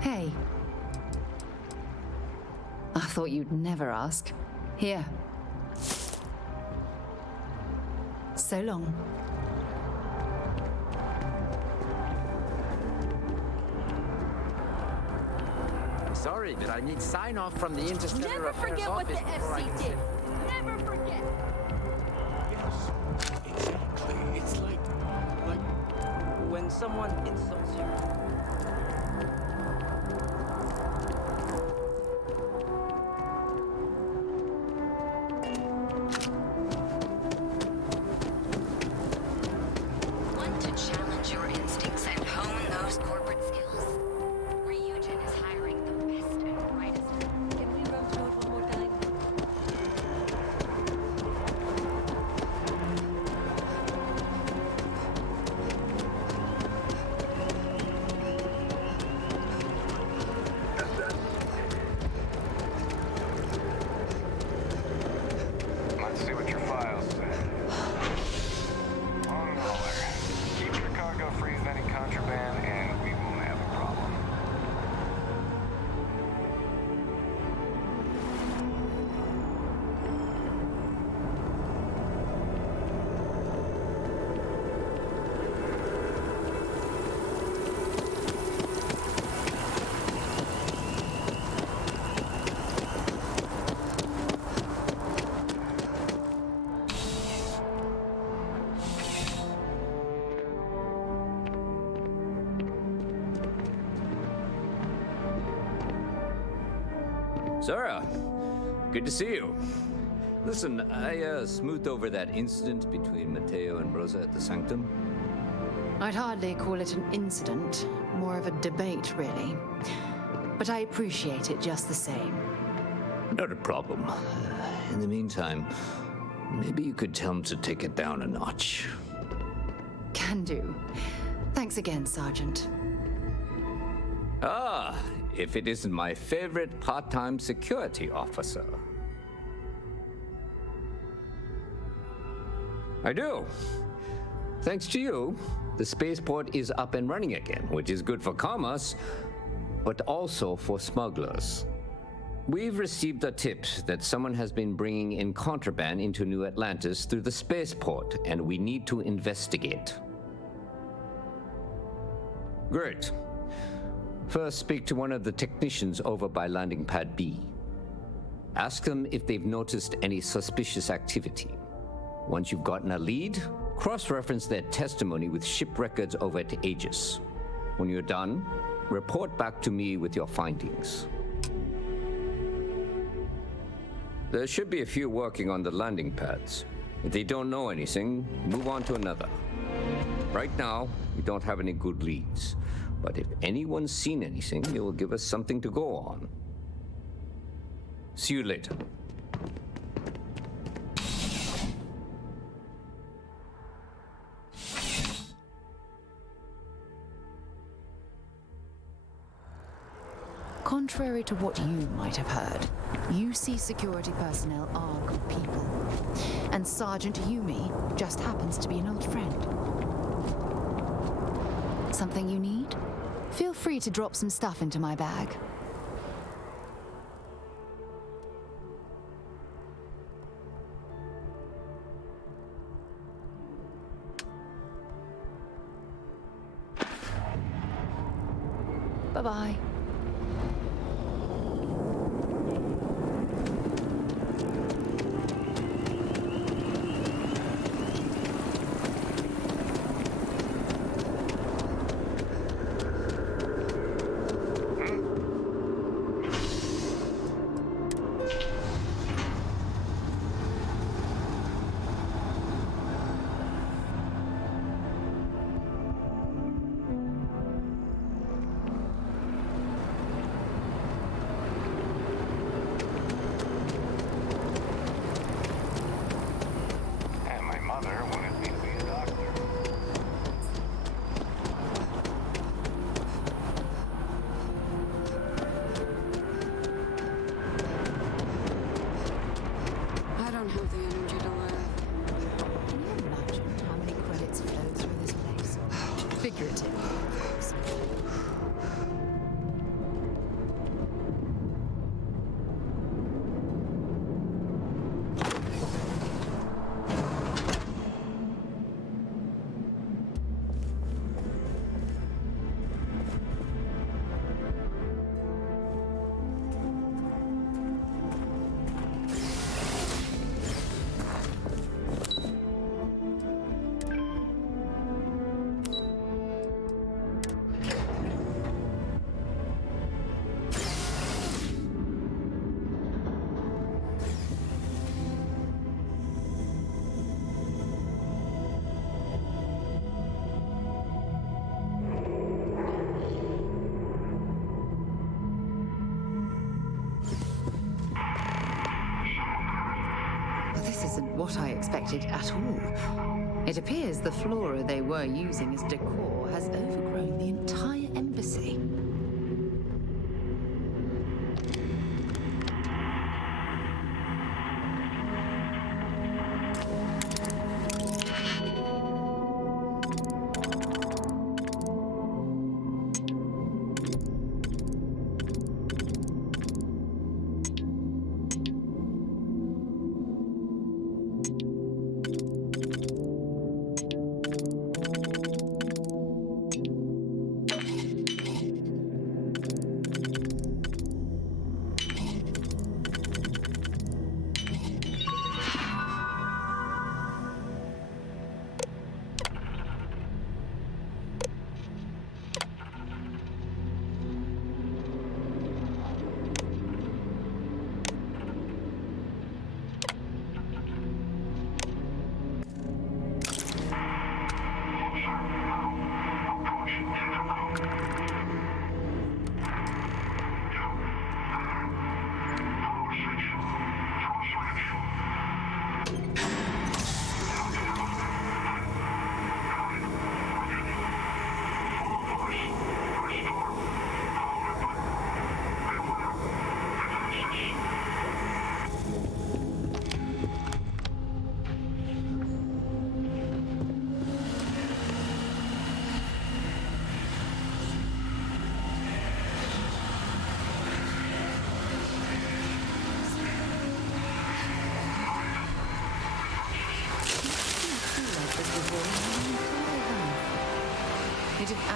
Hey. I thought you'd never ask. Here. So long. Sorry, but I need sign-off from the Interstellar Affairs office before I can... Never forget! Yes, exactly. It's like when someone insults you. Want to challenge your instincts and hone those corporate skills? Ryujin is hiring the best and brightest. Can we run through it one more time? Sarah, good to see you. Listen, I smoothed over that incident between Mateo and Rosa at the Sanctum. I'd hardly call it an incident, more of a debate, really. But I appreciate it just the same. Not a problem. In the meantime, maybe you could tell him to take it down a notch. Can do. Thanks again, Sergeant. Ah, if it isn't my favorite part-time security officer. I do. Thanks to you, the spaceport is up and running again, which is good for commerce, but also for smugglers. We've received a tip that someone has been bringing in contraband into New Atlantis through the spaceport, and we need to investigate. Great. First, speak to one of the technicians over by landing pad B. Ask them if they've noticed any suspicious activity. Once you've gotten a lead, cross-reference their testimony with ship records over at Aegis. When you're done, report back to me with your findings. There should be a few working on the landing pads. If they don't know anything, move on to another. Right now, we don't have any good leads. But if anyone's seen anything, it will give us something to go on. See you later. Contrary to what you might have heard, UC security personnel are good people. And Sergeant Yumi just happens to be an old friend. Something you need? Feel free to drop some stuff into my bag. Bye-bye. This isn't what I expected at all. It appears the flora they were using as decor has overgrown the entire embassy.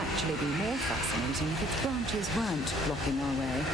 actually be more fascinating if its branches weren't blocking our way.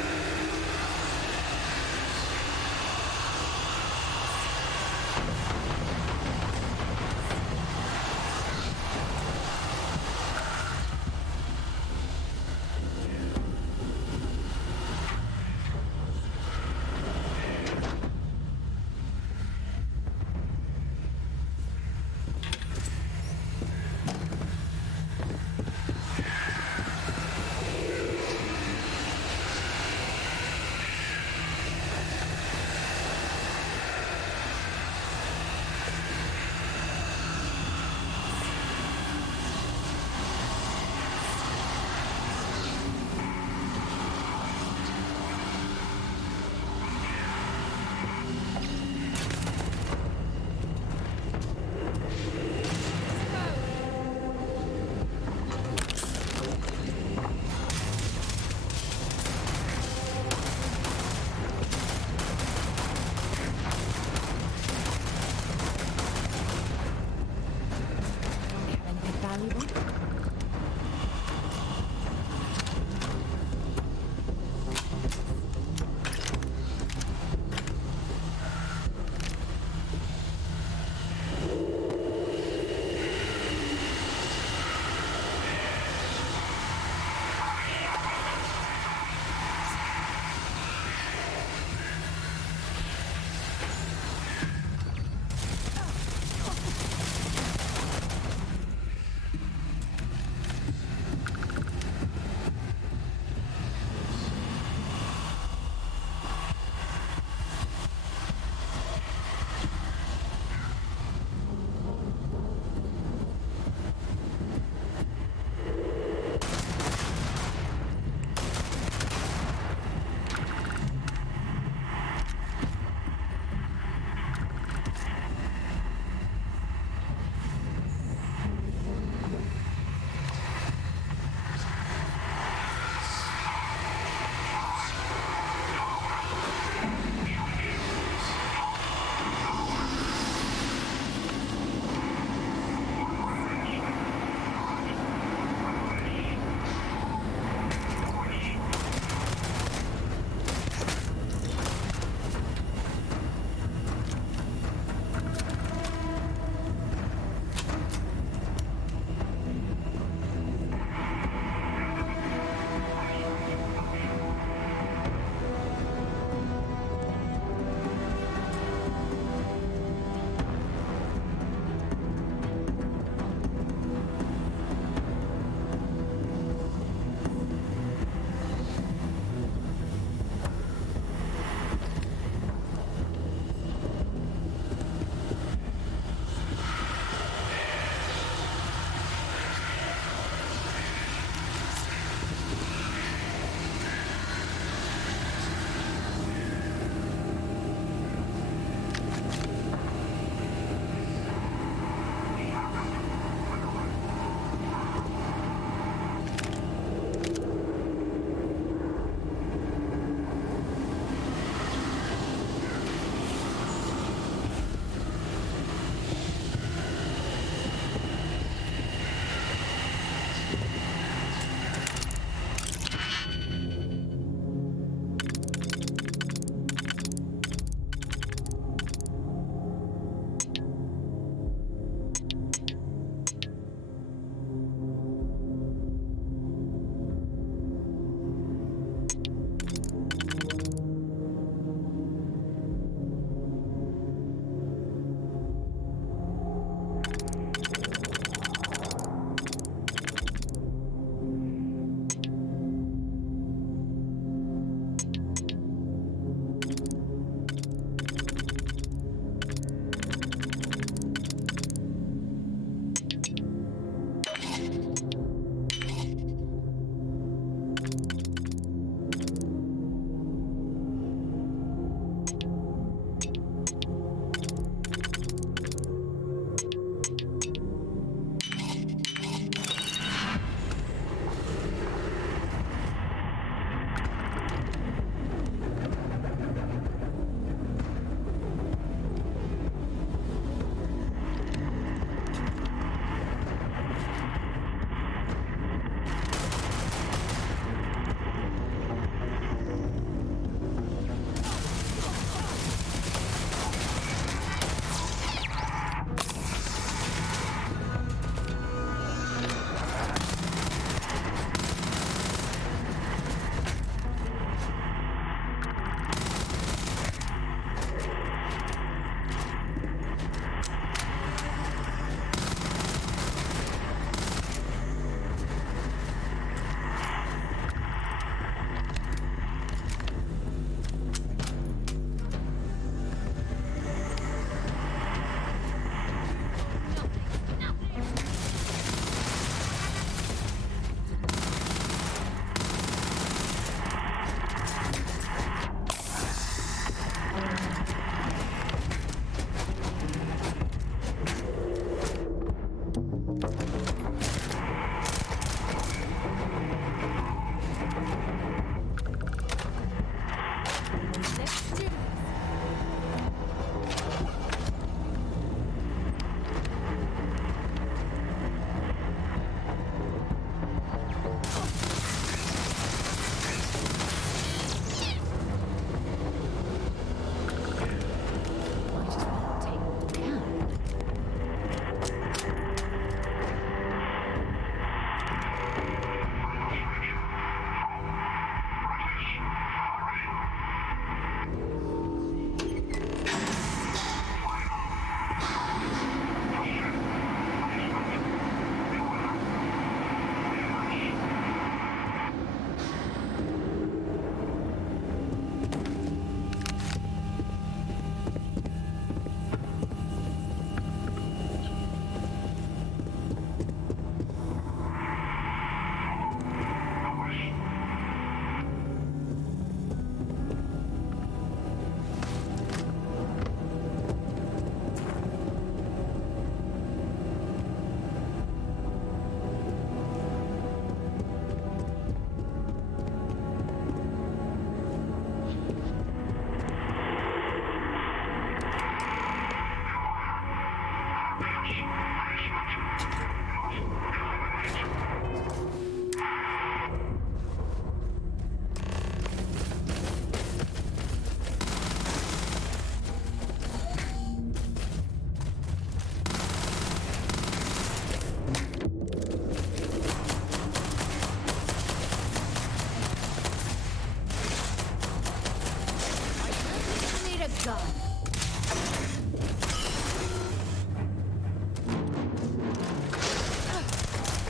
gone.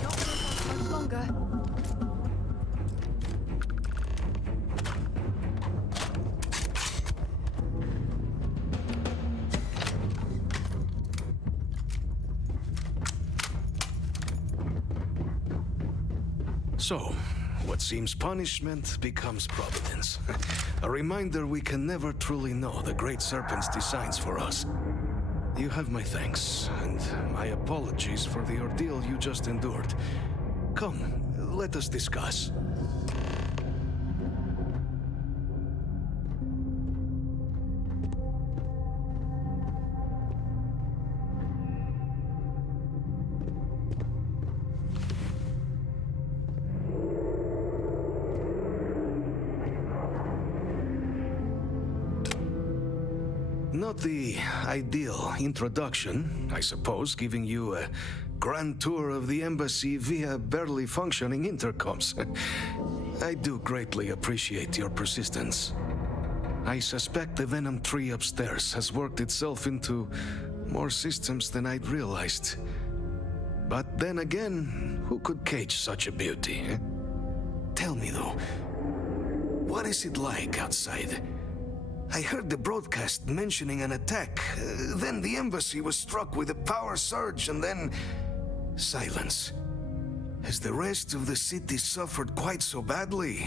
Not gonna last much longer. So, what seems punishment becomes providence. A reminder we can never truly know the Great Serpent's designs for us. You have my thanks, and my apologies for the ordeal you just endured. Come, let us discuss. Not the ideal introduction, I suppose, giving you a grand tour of the embassy via barely functioning intercoms. I do greatly appreciate your persistence. I suspect the Venom tree upstairs has worked itself into more systems than I'd realized. But then again, who could cage such a beauty? Eh? Tell me though, what is it like outside? I heard the broadcast mentioning an attack. Then the embassy was struck with a power surge, and then silence. Has the rest of the city suffered quite so badly?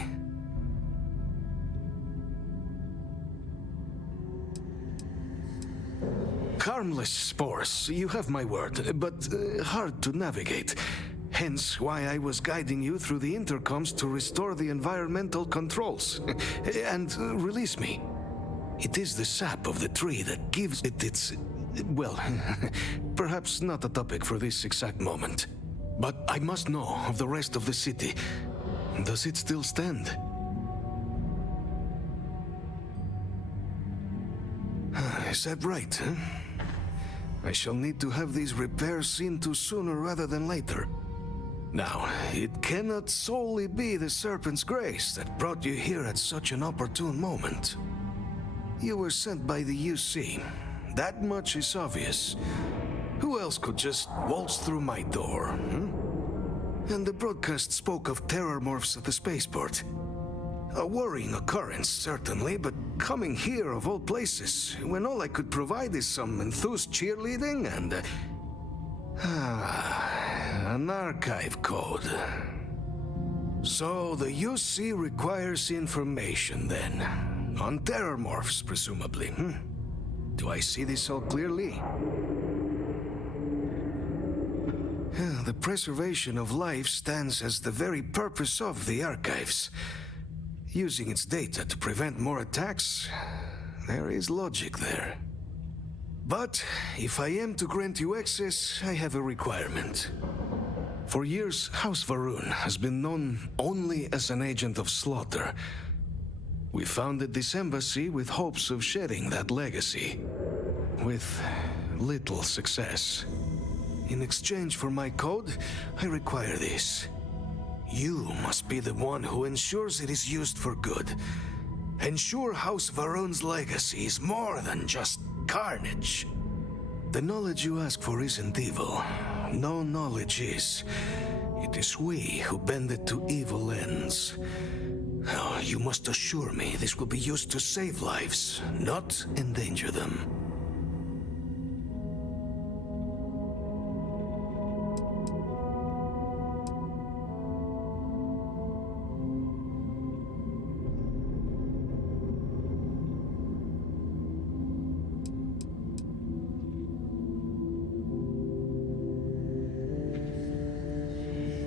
Harmless spores, you have my word, but hard to navigate. Hence why I was guiding you through the intercoms to restore the environmental controls and release me. It is the sap of the tree that gives it its... well, perhaps not a topic for this exact moment. But I must know of the rest of the city. Does it still stand? Is that right, huh? I shall need to have these repairs seen to sooner rather than later. Now, it cannot solely be the Serpent's grace that brought you here at such an opportune moment. You were sent by the UC. That much is obvious. Who else could just waltz through my door, And the broadcast spoke of terror morphs at the spaceport. A worrying occurrence, certainly, but coming here of all places, when all I could provide is some enthused cheerleading and... an archive code. So the UC requires information, then. On terror morphs, presumably, Do I see this all clearly? The preservation of life stands as the very purpose of the archives. Using its data to prevent more attacks, there is logic there. But if I am to grant you access, I have a requirement. For years, House Varun has been known only as an agent of slaughter. We founded this embassy with hopes of shedding that legacy, with little success. In exchange for my code, I require this. You must be the one who ensures it is used for good. Ensure House Varun's legacy is more than just carnage. The knowledge you ask for isn't evil. No knowledge is. It is we who bend it to evil ends. Oh, you must assure me this will be used to save lives, not endanger them.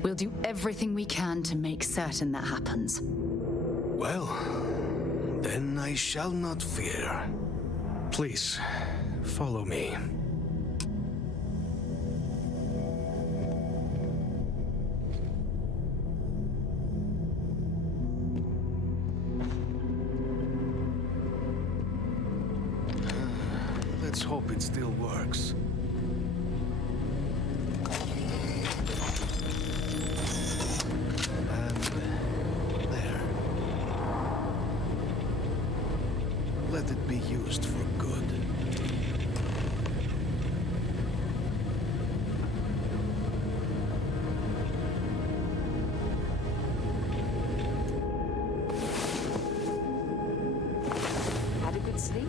We'll do everything we can to make certain that happens. Well, then I shall not fear. Please, follow me. Let's hope it still works. let it be used for good. Had a good sleep?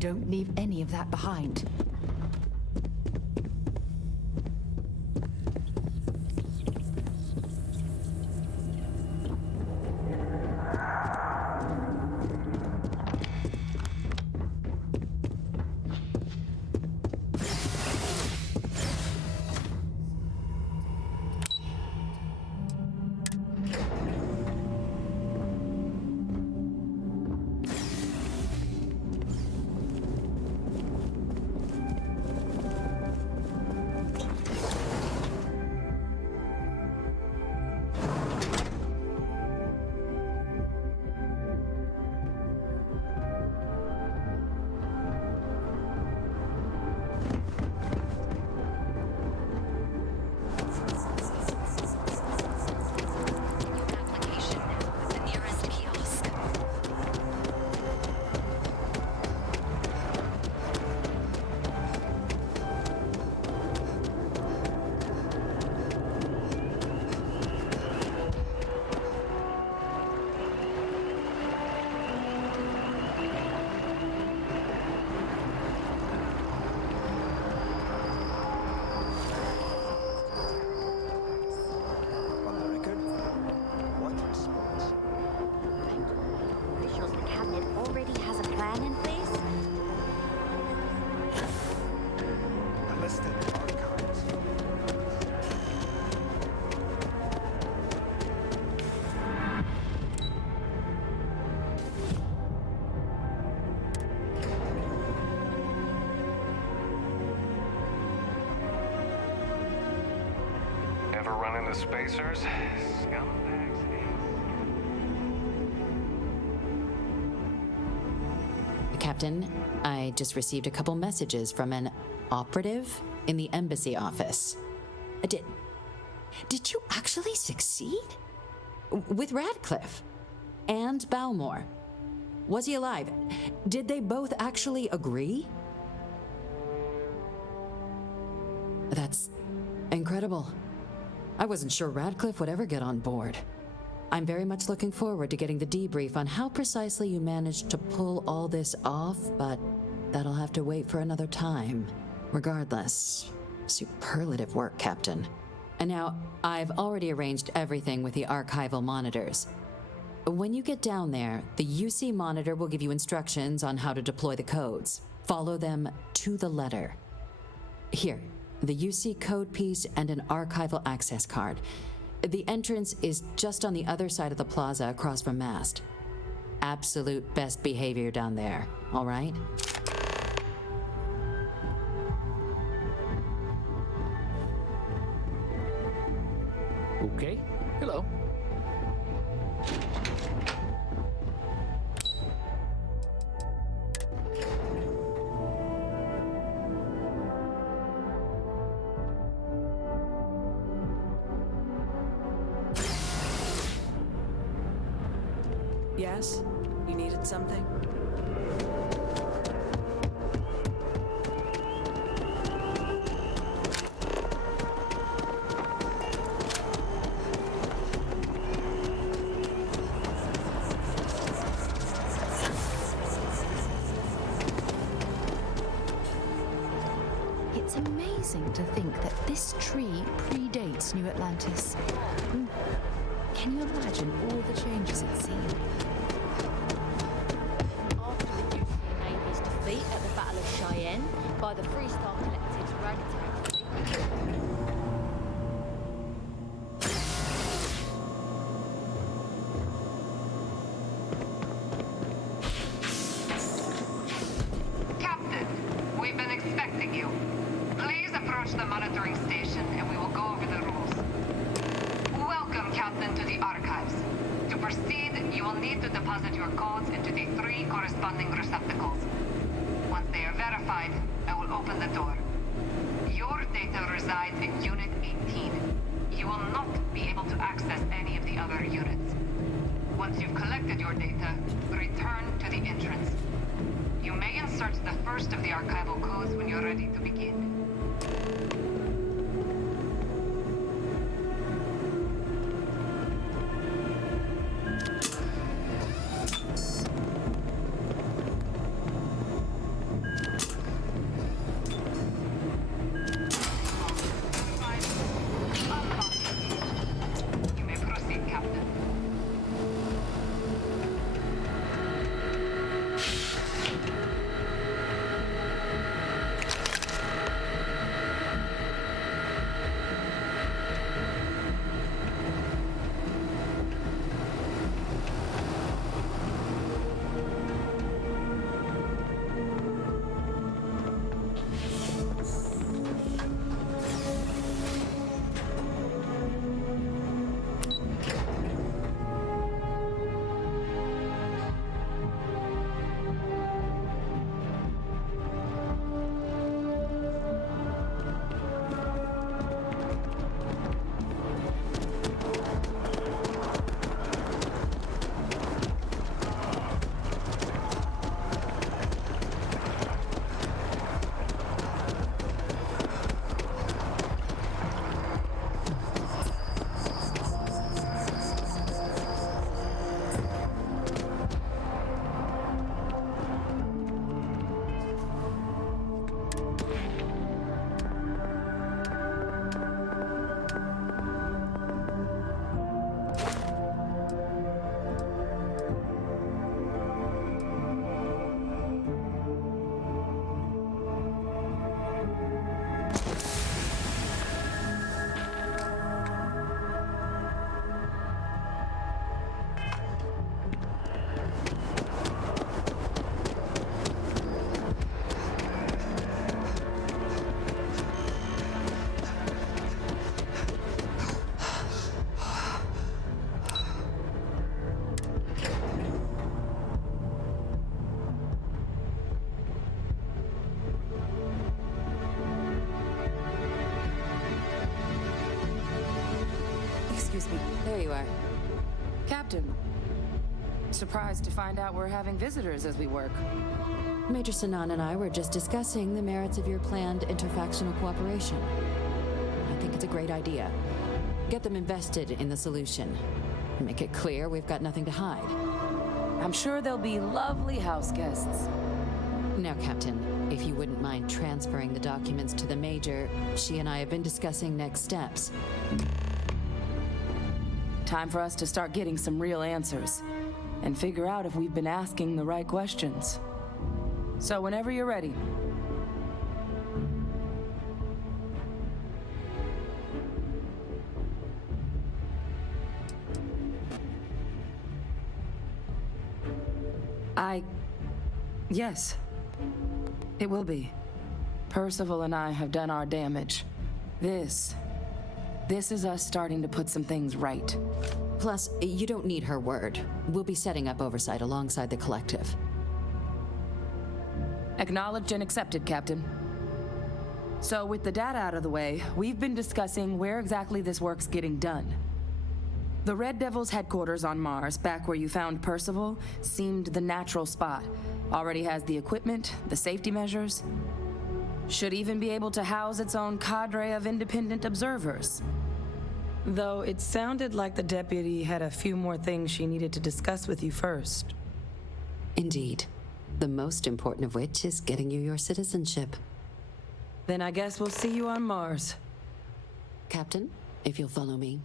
Don't leave any of that behind. On the record, what response? Officials, the cabinet already has a plan in place? The listed archives. Ever run into spacers? Scumbags. Captain, I just received a couple messages from an operative in the embassy office. Did you actually succeed? With Radcliffe and Balmore. Was he alive? Did they both actually agree? That's incredible. I wasn't sure Radcliffe would ever get on board. I'm very much looking forward to getting the debrief on how precisely you managed to pull all this off, but that'll have to wait for another time. Regardless, superlative work, Captain. And now, I've already arranged everything with the archival monitors. When you get down there, the UC monitor will give you instructions on how to deploy the codes. Follow them to the letter. Here, the UC code piece and an archival access card. The entrance is just on the other side of the plaza across from Mast. Absolute best behavior down there, all right? Okay. Hello. Yes? You needed something? It's amazing to think that this tree predates New Atlantis. Can you imagine all the changes it's seen? After the UC Navy's defeat at the Battle of Cheyenne by the Freestar Collective's ragtag fleet, approach the monitoring station and we will go over the rules. Welcome, Captain, to the archives. To proceed, you will need to deposit your codes into the 3 corresponding receptacles. Once they are verified, I will open the door. Your data resides in Unit 18. You will not be able to access any of the other units. Once you've collected your data, return to the entrance. You may insert the first of the archival codes when you're ready to begin. You may proceed, Captain. Excuse me. There you are. Captain. Surprised to find out we're having visitors as we work. Major Sanan and I were just discussing the merits of your planned interfactional cooperation. I think it's a great idea. Get them invested in the solution. Make it clear we've got nothing to hide. I'm sure they'll be lovely house guests. Now, Captain, if you wouldn't mind transferring the documents to the Major, she and I have been discussing next steps. Time for us to start getting some real answers and figure out if we've been asking the right questions. So whenever you're ready. Yes. It will be. Percival and I have done our damage. This is us starting to put some things right. Plus, you don't need her word. We'll be setting up oversight alongside the collective. Acknowledged and accepted, Captain. So with the data out of the way, we've been discussing where exactly this work's getting done. The Red Devil's headquarters on Mars, back where you found Percival, seemed the natural spot. Already has the equipment, the safety measures. Should even be able to house its own cadre of independent observers. Though it sounded like the deputy had a few more things she needed to discuss with you first. Indeed. The most important of which is getting you your citizenship. Then I guess we'll see you on Mars. Captain, if you'll follow me.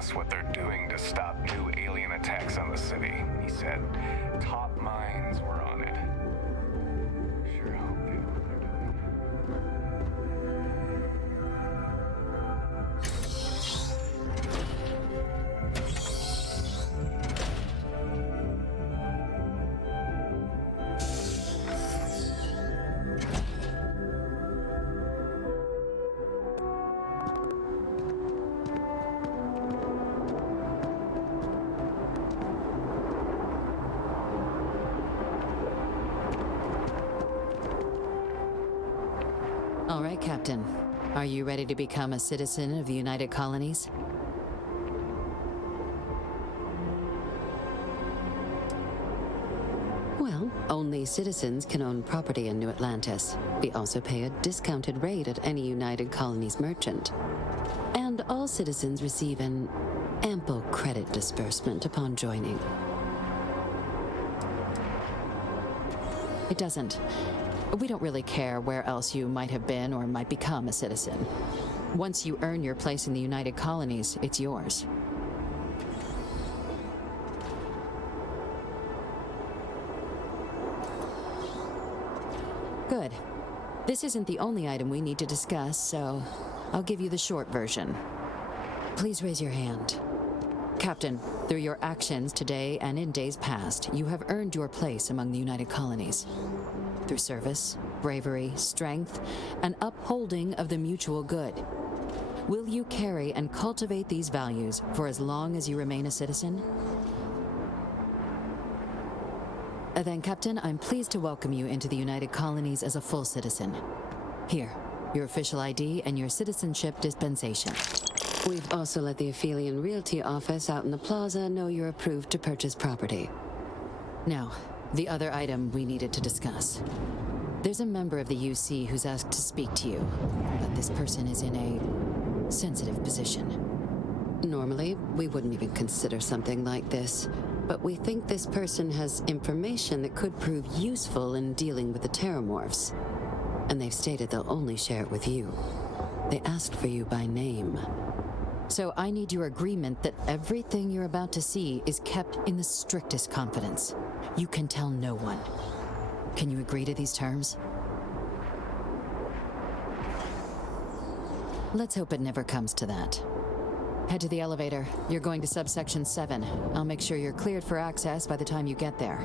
us what they're doing to stop new alien attacks on the city. He said top minds were on it. Sure hope they know what they're doing. All right, Captain. Are you ready to become a citizen of the United Colonies? Well, only citizens can own property in New Atlantis. We also pay a discounted rate at any United Colonies merchant. And all citizens receive an ample credit disbursement upon joining. It doesn't. We don't really care where else you might have been or might become a citizen. Once you earn your place in the United Colonies, it's yours. Good. This isn't the only item we need to discuss, so I'll give you the short version. Please raise your hand. Captain, through your actions today and in days past, you have earned your place among the United Colonies. Through service, bravery, strength, and upholding of the mutual good. Will you carry and cultivate these values for as long as you remain a citizen? Then, Captain, I'm pleased to welcome you into the United Colonies as a full citizen. Here, your official ID and your citizenship dispensation. We've also let the Aphelion Realty office out in the plaza know you're approved to purchase property. Now, the other item we needed to discuss. There's a member of the UC who's asked to speak to you, but this person is in a sensitive position. Normally, we wouldn't even consider something like this, but we think this person has information that could prove useful in dealing with the Terramorphs. And they've stated they'll only share it with you. They asked for you by name. So I need your agreement that everything you're about to see is kept in the strictest confidence. You can tell no one. Can you agree to these terms? Let's hope it never comes to that. Head to the elevator. You're going to subsection 7. I'll make sure you're cleared for access by the time you get there.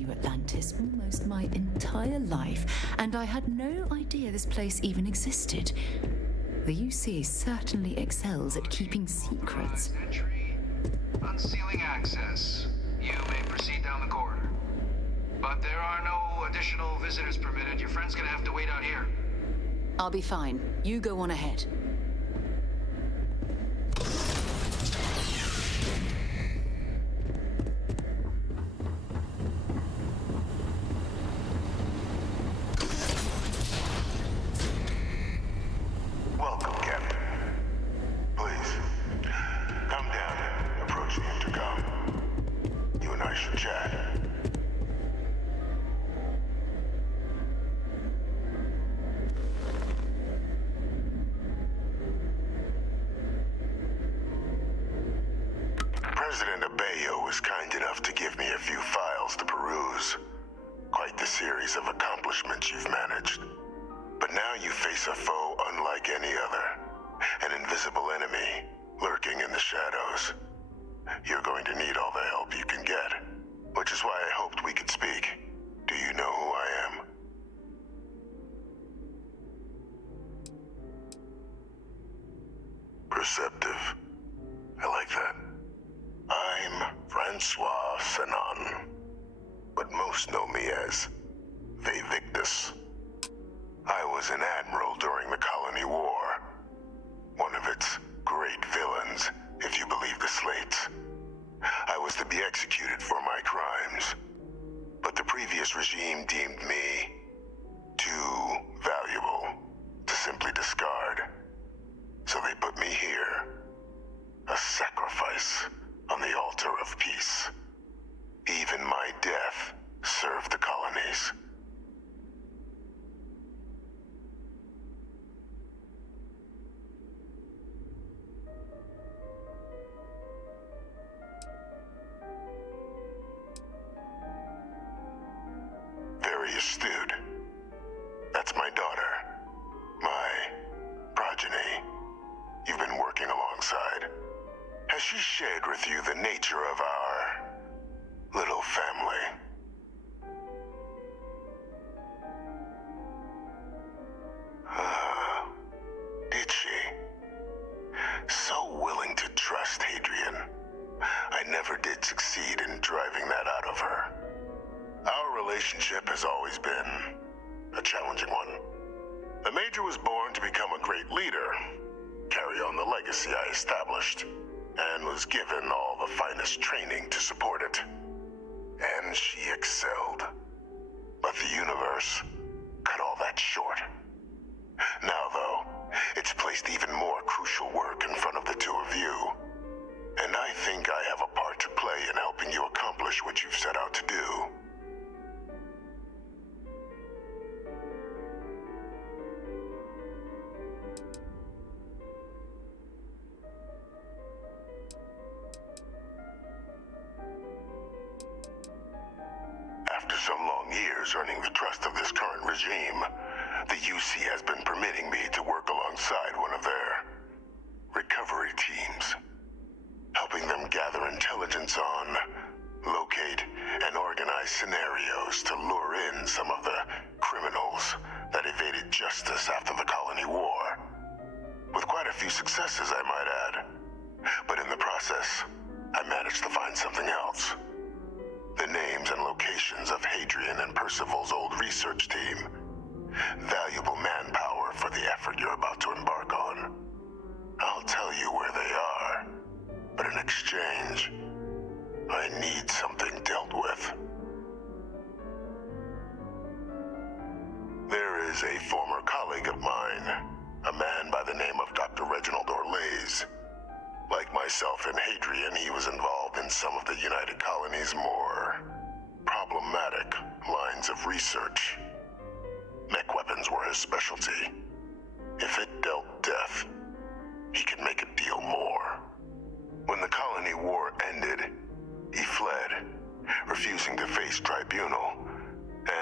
New Atlantis almost my entire life, and I had no idea this place even existed. The UC certainly excels at keeping secrets. Unsealing access. You may proceed down the corridor. But there are no additional visitors permitted. Your friend's gonna have to wait out here. I'll be fine. You go on ahead. Welcome, Captain. Please, come down and approach the intercom. You and I should chat. President Abeyo was kind enough to give me a few files to peruse. Quite the series of accomplishments you've managed. But now you face a foe unlike any other. An invisible enemy, lurking in the shadows. You're going to need all the help you can get. Which is why I hoped we could speak. Do you know who I am? Perceptive. I like that. I'm Francois Sanon. But most know me as Vivictus. I was an admiral during the Colony War. One of its great villains, if you believe the slates. I was to be executed for my crimes. But the previous regime deemed me too valuable to simply discard. So they put me here. A sacrifice on the altar of peace. Even my death served the colonies. Very astute. That's my daughter. My progeny. You've been working alongside. Has she shared with you the nature of our little family? Did she? So willing to trust Hadrian. I never did succeed in driving that out of her. Our relationship has always been a challenging one. The Major was born to become a great leader, carry on the legacy I established, and was given all the finest training to support it. And she excelled. But the universe cut all that short. Now, though, it's placed even more crucial work in front of the two of you. And I think I have a part to play in helping you accomplish what you've set out to do. After some long years earning the trust of this current regime, the UC has been permitting me to work alongside one of their recovery teams, helping them gather intelligence on, locate, and organize scenarios to lure in some of the criminals that evaded justice after the Colony War. With quite a few successes, I might add. But in the process, I managed to find something else. The names and locations of Hadrian and Percival's old research team. Valuable manpower for the effort you're about to embark on. I'll tell you where they are, but in exchange, I need something dealt with. There is a former colleague of mine, a man by the name of Dr. Reginald Orlaise. Like myself and Hadrian, he was involved in some of the United Colony's more problematic lines of research. Mech weapons were his specialty. If it dealt death, he could make a deal more. When the Colony War ended, he fled, refusing to face tribunal,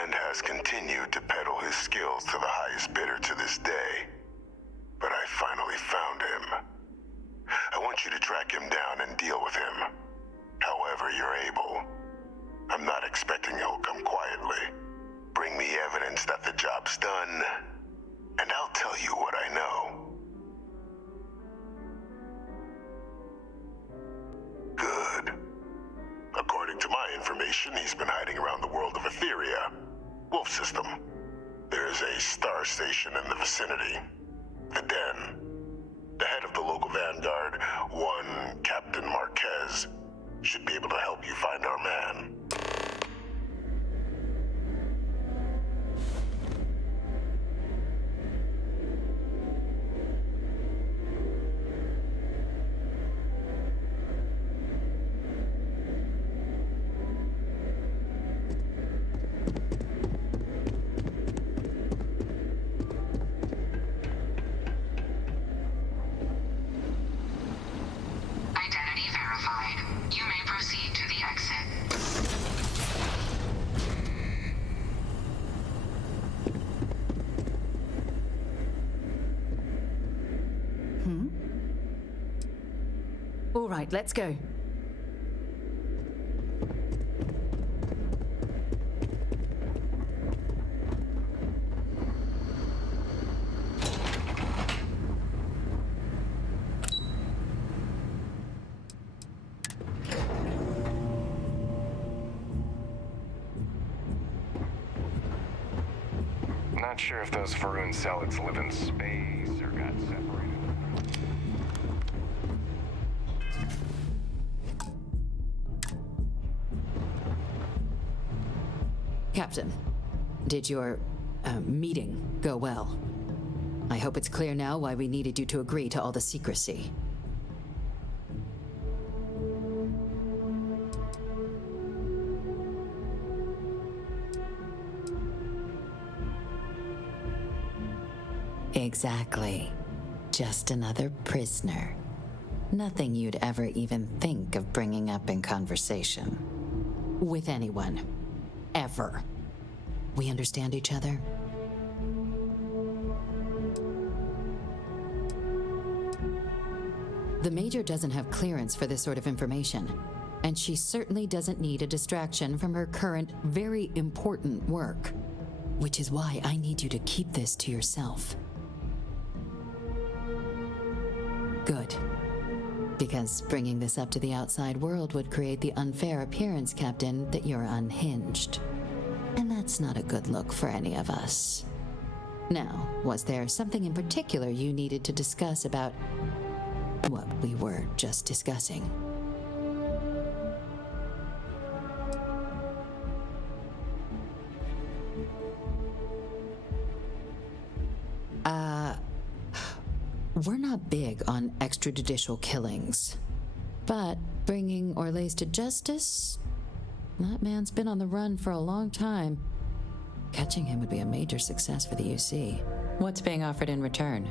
and has continued to peddle his skills to the highest bidder to this day. But I finally found him. I want you to track him down and deal with him, however you're able. I'm not expecting he'll come quietly. Bring me evidence that the job's done, and I'll tell you what I know. Good. According to my information, he's been hiding around the world of Etheria. Wolf system. There is a star station in the vicinity. The Den. The head of the local vanguard, one Captain Marquez, should be able to help you find our man. Identity verified. You may proceed to the exit. All right, let's go. Not sure if those Faroon zealots live in space or got separated. Captain, did your meeting go well? I hope it's clear now why we needed you to agree to all the secrecy. Exactly. Just another prisoner. Nothing you'd ever even think of bringing up in conversation. With anyone. Ever. We understand each other? The Major doesn't have clearance for this sort of information, and she certainly doesn't need a distraction from her current, very important work. Which is why I need you to keep this to yourself. Good. Because bringing this up to the outside world would create the unfair appearance, Captain, that you're unhinged. And that's not a good look for any of us. Now, was there something in particular you needed to discuss about what we were just discussing? We're not big on extrajudicial killings. But bringing Orlace to justice? That man's been on the run for a long time. Catching him would be a major success for the UC. What's being offered in return?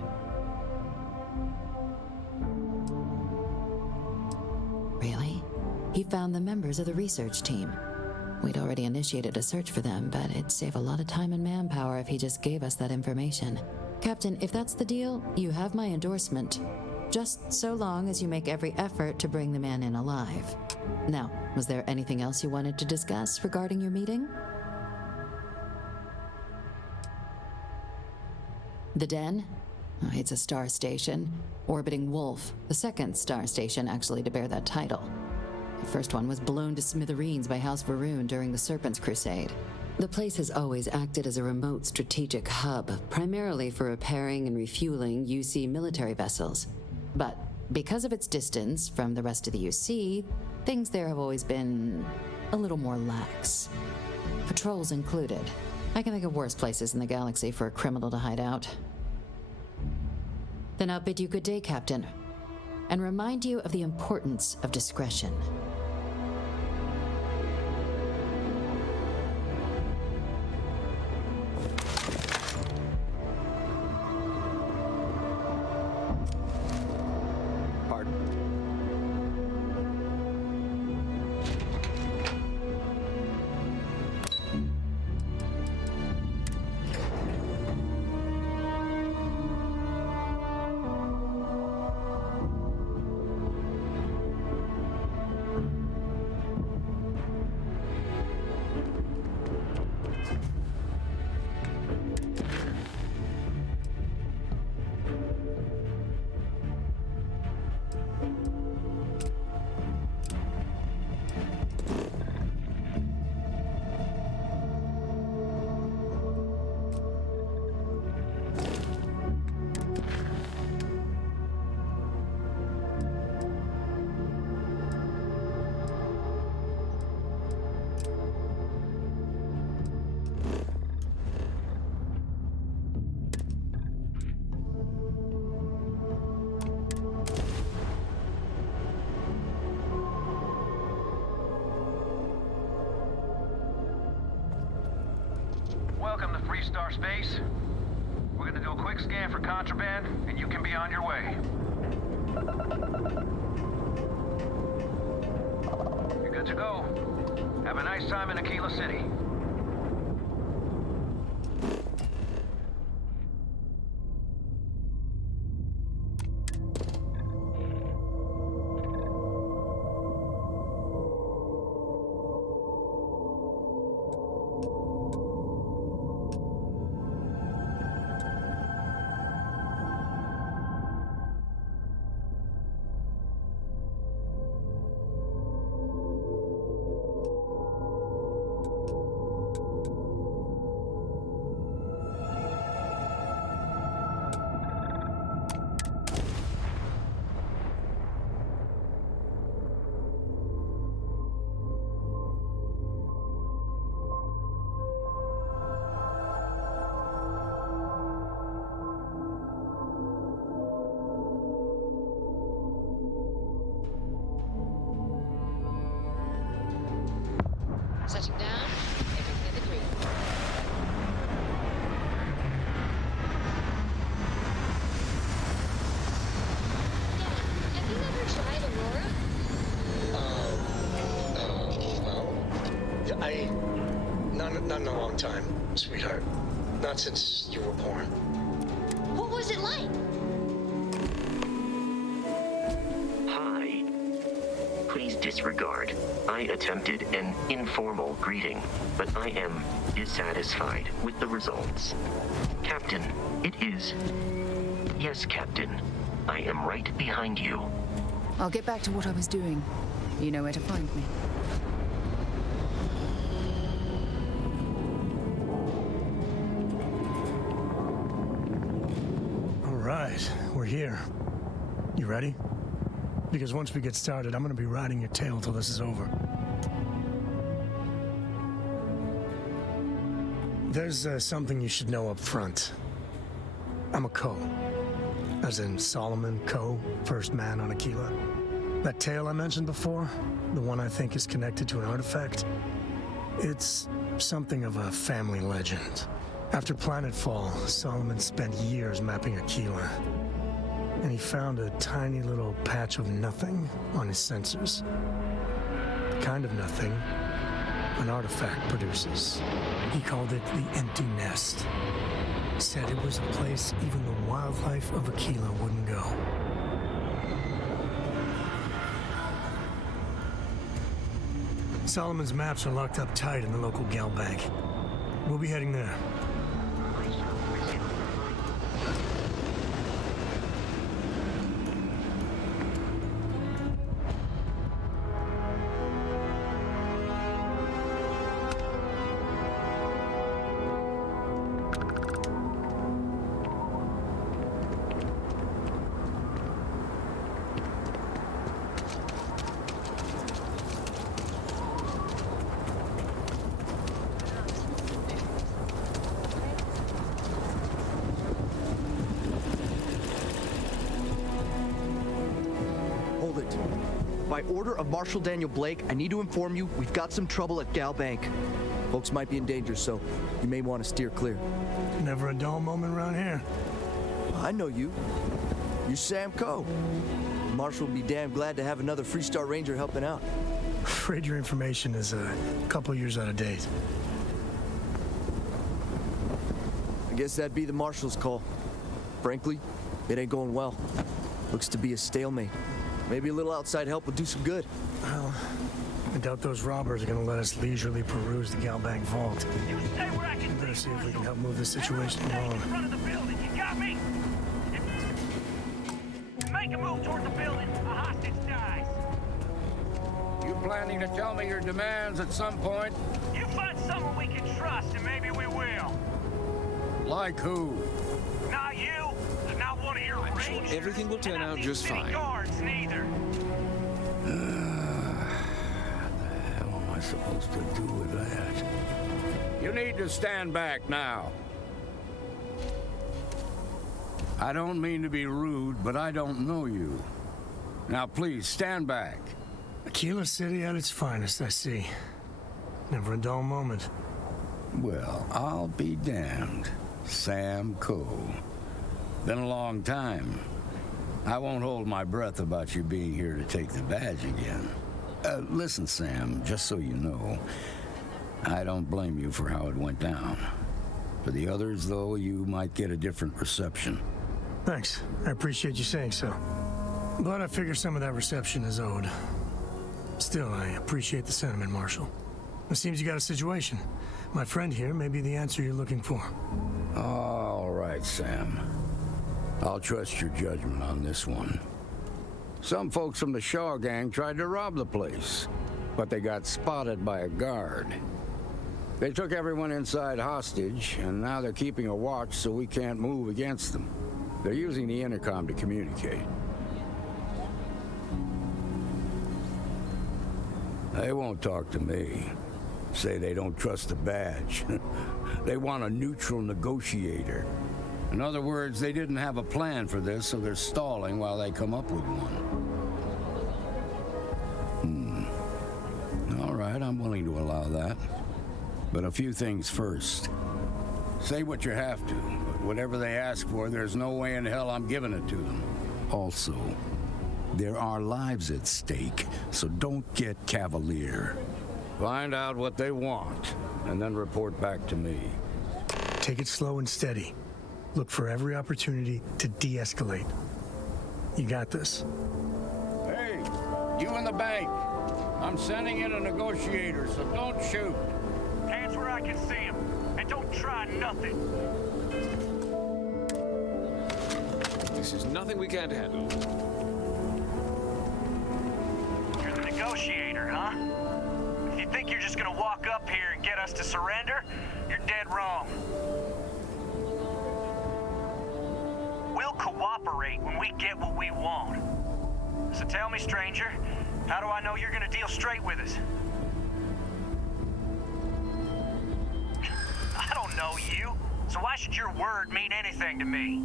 Really? He found the members of the research team. We'd already initiated a search for them, but it'd save a lot of time and manpower if he just gave us that information. Captain, if that's the deal, you have my endorsement. Just so long as you make every effort to bring the man in alive. Now, was there anything else you wanted to discuss regarding your meeting? The Den? Oh, it's a star station. Orbiting Wolf, the second star station actually to bear that title. The first one was blown to smithereens by House Varun during the Serpent's Crusade. The place has always acted as a remote strategic hub, primarily for repairing and refueling UC military vessels. But because of its distance from the rest of the UC, things there have always been a little more lax. Patrols included. I can think of worse places in the galaxy for a criminal to hide out. Then I'll bid you good day, Captain, and remind you of the importance of discretion. space. We're gonna do a quick scan for contraband, and you can be on your way. You're good to go. Have a nice time in Aquila City. Setting down. Everything in the green. Dad, have you ever tried Aurora? Not in a long time, sweetheart. Not since you were born. What was it like? Hi. Please disregard. I attempted an informal greeting, but I am dissatisfied with the results. Captain, it is... Yes, Captain. I am right behind you. I'll get back to what I was doing. You know where to find me. Right, we're here. You ready? Because once we get started, I'm gonna be riding your tail till this is over. There's something you should know up front. I'm a Coe. As in Solomon Coe, first man on Aquila. That tale I mentioned before, the one I think is connected to an artifact, it's something of a family legend. After planetfall, Solomon spent years mapping Aquila, and he found a tiny little patch of nothing on his sensors. The kind of nothing an artifact produces. He called it the Empty Nest. Said it was a place even the wildlife of Aquila wouldn't go. Solomon's maps are locked up tight in the local gal bank. We'll be heading there. By order of Marshal Daniel Blake, I need to inform you we've got some trouble at Gal Bank. Folks might be in danger, so you may want to steer clear. Never a dull moment around here. I know you. You're Sam Coe. Marshal will be damn glad to have another Freestar Ranger helping out. Afraid your information is a couple years out of date. I guess that'd be the Marshal's call. Frankly, it ain't going well. Looks to be a stalemate. Maybe a little outside help would do some good. Well, I doubt those robbers are gonna let us leisurely peruse the Gal Bank vault. We better see if we can help move this situation along. You got me? Make a move toward the building. A hostage dies. You planning to tell me your demands at some point? You find someone we can trust, and maybe we will. Like who? Not you. Not one of your rangers. Everything will turn out just fine. Guards, neither. What the hell am I supposed to do with that? You need to stand back now. I don't mean to be rude, but I don't know you. Now please, stand back. Aquila City at its finest, I see. Never a dull moment. Well, I'll be damned. Sam Coe. Been a long time. I won't hold my breath about you being here to take the badge again. Listen, Sam, just so you know, I don't blame you for how it went down. For the others, though, you might get a different reception. Thanks. I appreciate you saying so. But I figure some of that reception is owed. Still, I appreciate the sentiment, Marshal. It seems you got a situation. My friend here may be the answer you're looking for. All right, Sam. I'll trust your judgment on this one. Some folks from the Shaw gang tried to rob the place, but they got spotted by a guard. They took everyone inside hostage, and now they're keeping a watch so we can't move against them. They're using the intercom to communicate. They won't talk to me. Say they don't trust the badge. They want a neutral negotiator. In other words, they didn't have a plan for this, so they're stalling while they come up with one. All right, I'm willing to allow that. But a few things first. Say what you have to, but whatever they ask for, there's no way in hell I'm giving it to them. Also, there are lives at stake, so don't get cavalier. Find out what they want, and then report back to me. Take it slow and steady. Look for every opportunity to de-escalate. You got this. Hey, you in the bank. I'm sending in a negotiator, so don't shoot. Hands where I can see him, and don't try nothing. This is nothing we can't handle. You're the negotiator, huh? If you think you're just gonna walk up here and get us to surrender, you're dead wrong. We'll cooperate when we get what we want. So tell me, stranger, how do I know you're gonna deal straight with us? I don't know you, so why should your word mean anything to me?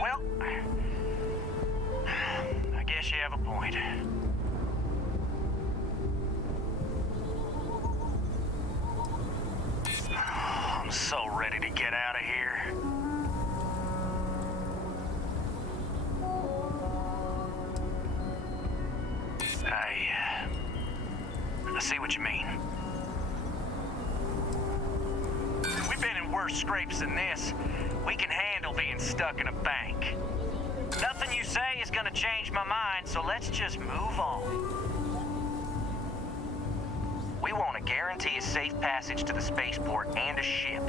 Well, I guess you have a point. I'm so ready to get out of here. I see what you mean. We've been in worse scrapes than this. We can handle being stuck in a bank. Nothing you say is gonna change my mind, so let's just move on. We want to guarantee a safe passage to the spaceport and a ship.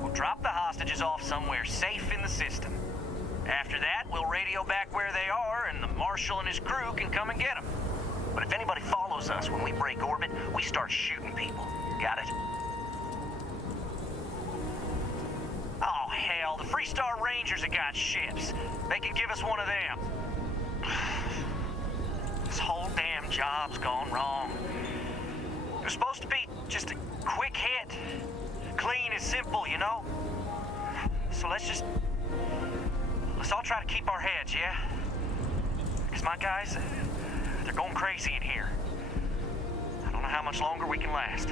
We'll drop the hostages off somewhere safe in the system. After that, we'll radio back where they are, and the Marshal and his crew can come and get them. But if anybody follows us when we break orbit, we start shooting people. Got it? Oh, hell, the Freestar Rangers have got ships. They could give us one of them. This whole damn job's gone wrong. It was supposed to be just a quick hit. Clean and simple, you know? So let's all try to keep our heads, yeah? Because my guys, they're going crazy in here. I don't know how much longer we can last.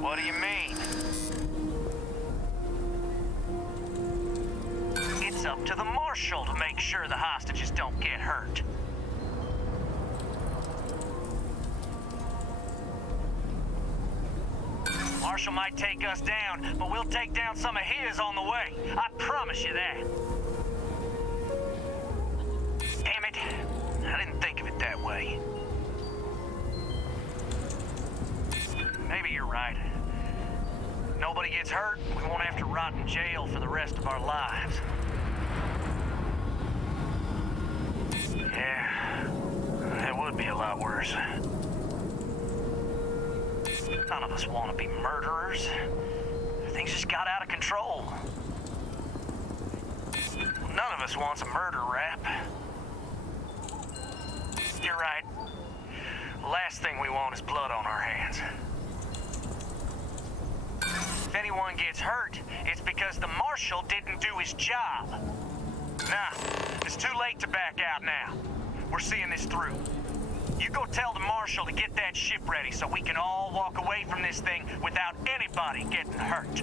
What do you mean? It's up to the Marshal to make sure the hostages don't get hurt. Marshal might take us down, but we'll take down some of his on the way. I promise you that. Damn it. I didn't think of it that way. Maybe you're right. Nobody gets hurt, we won't have to rot in jail for the rest of our lives. Yeah, that would be a lot worse. None of us want to be murderers. Things just got out of control. None of us wants a murder rap. You're right. Last thing we want is blood on our hands. If anyone gets hurt, it's because the Marshal didn't do his job. Nah, it's too late to back out now. We're seeing this through. You go tell the Marshal to get that ship ready so we can all walk away from this thing without anybody getting hurt.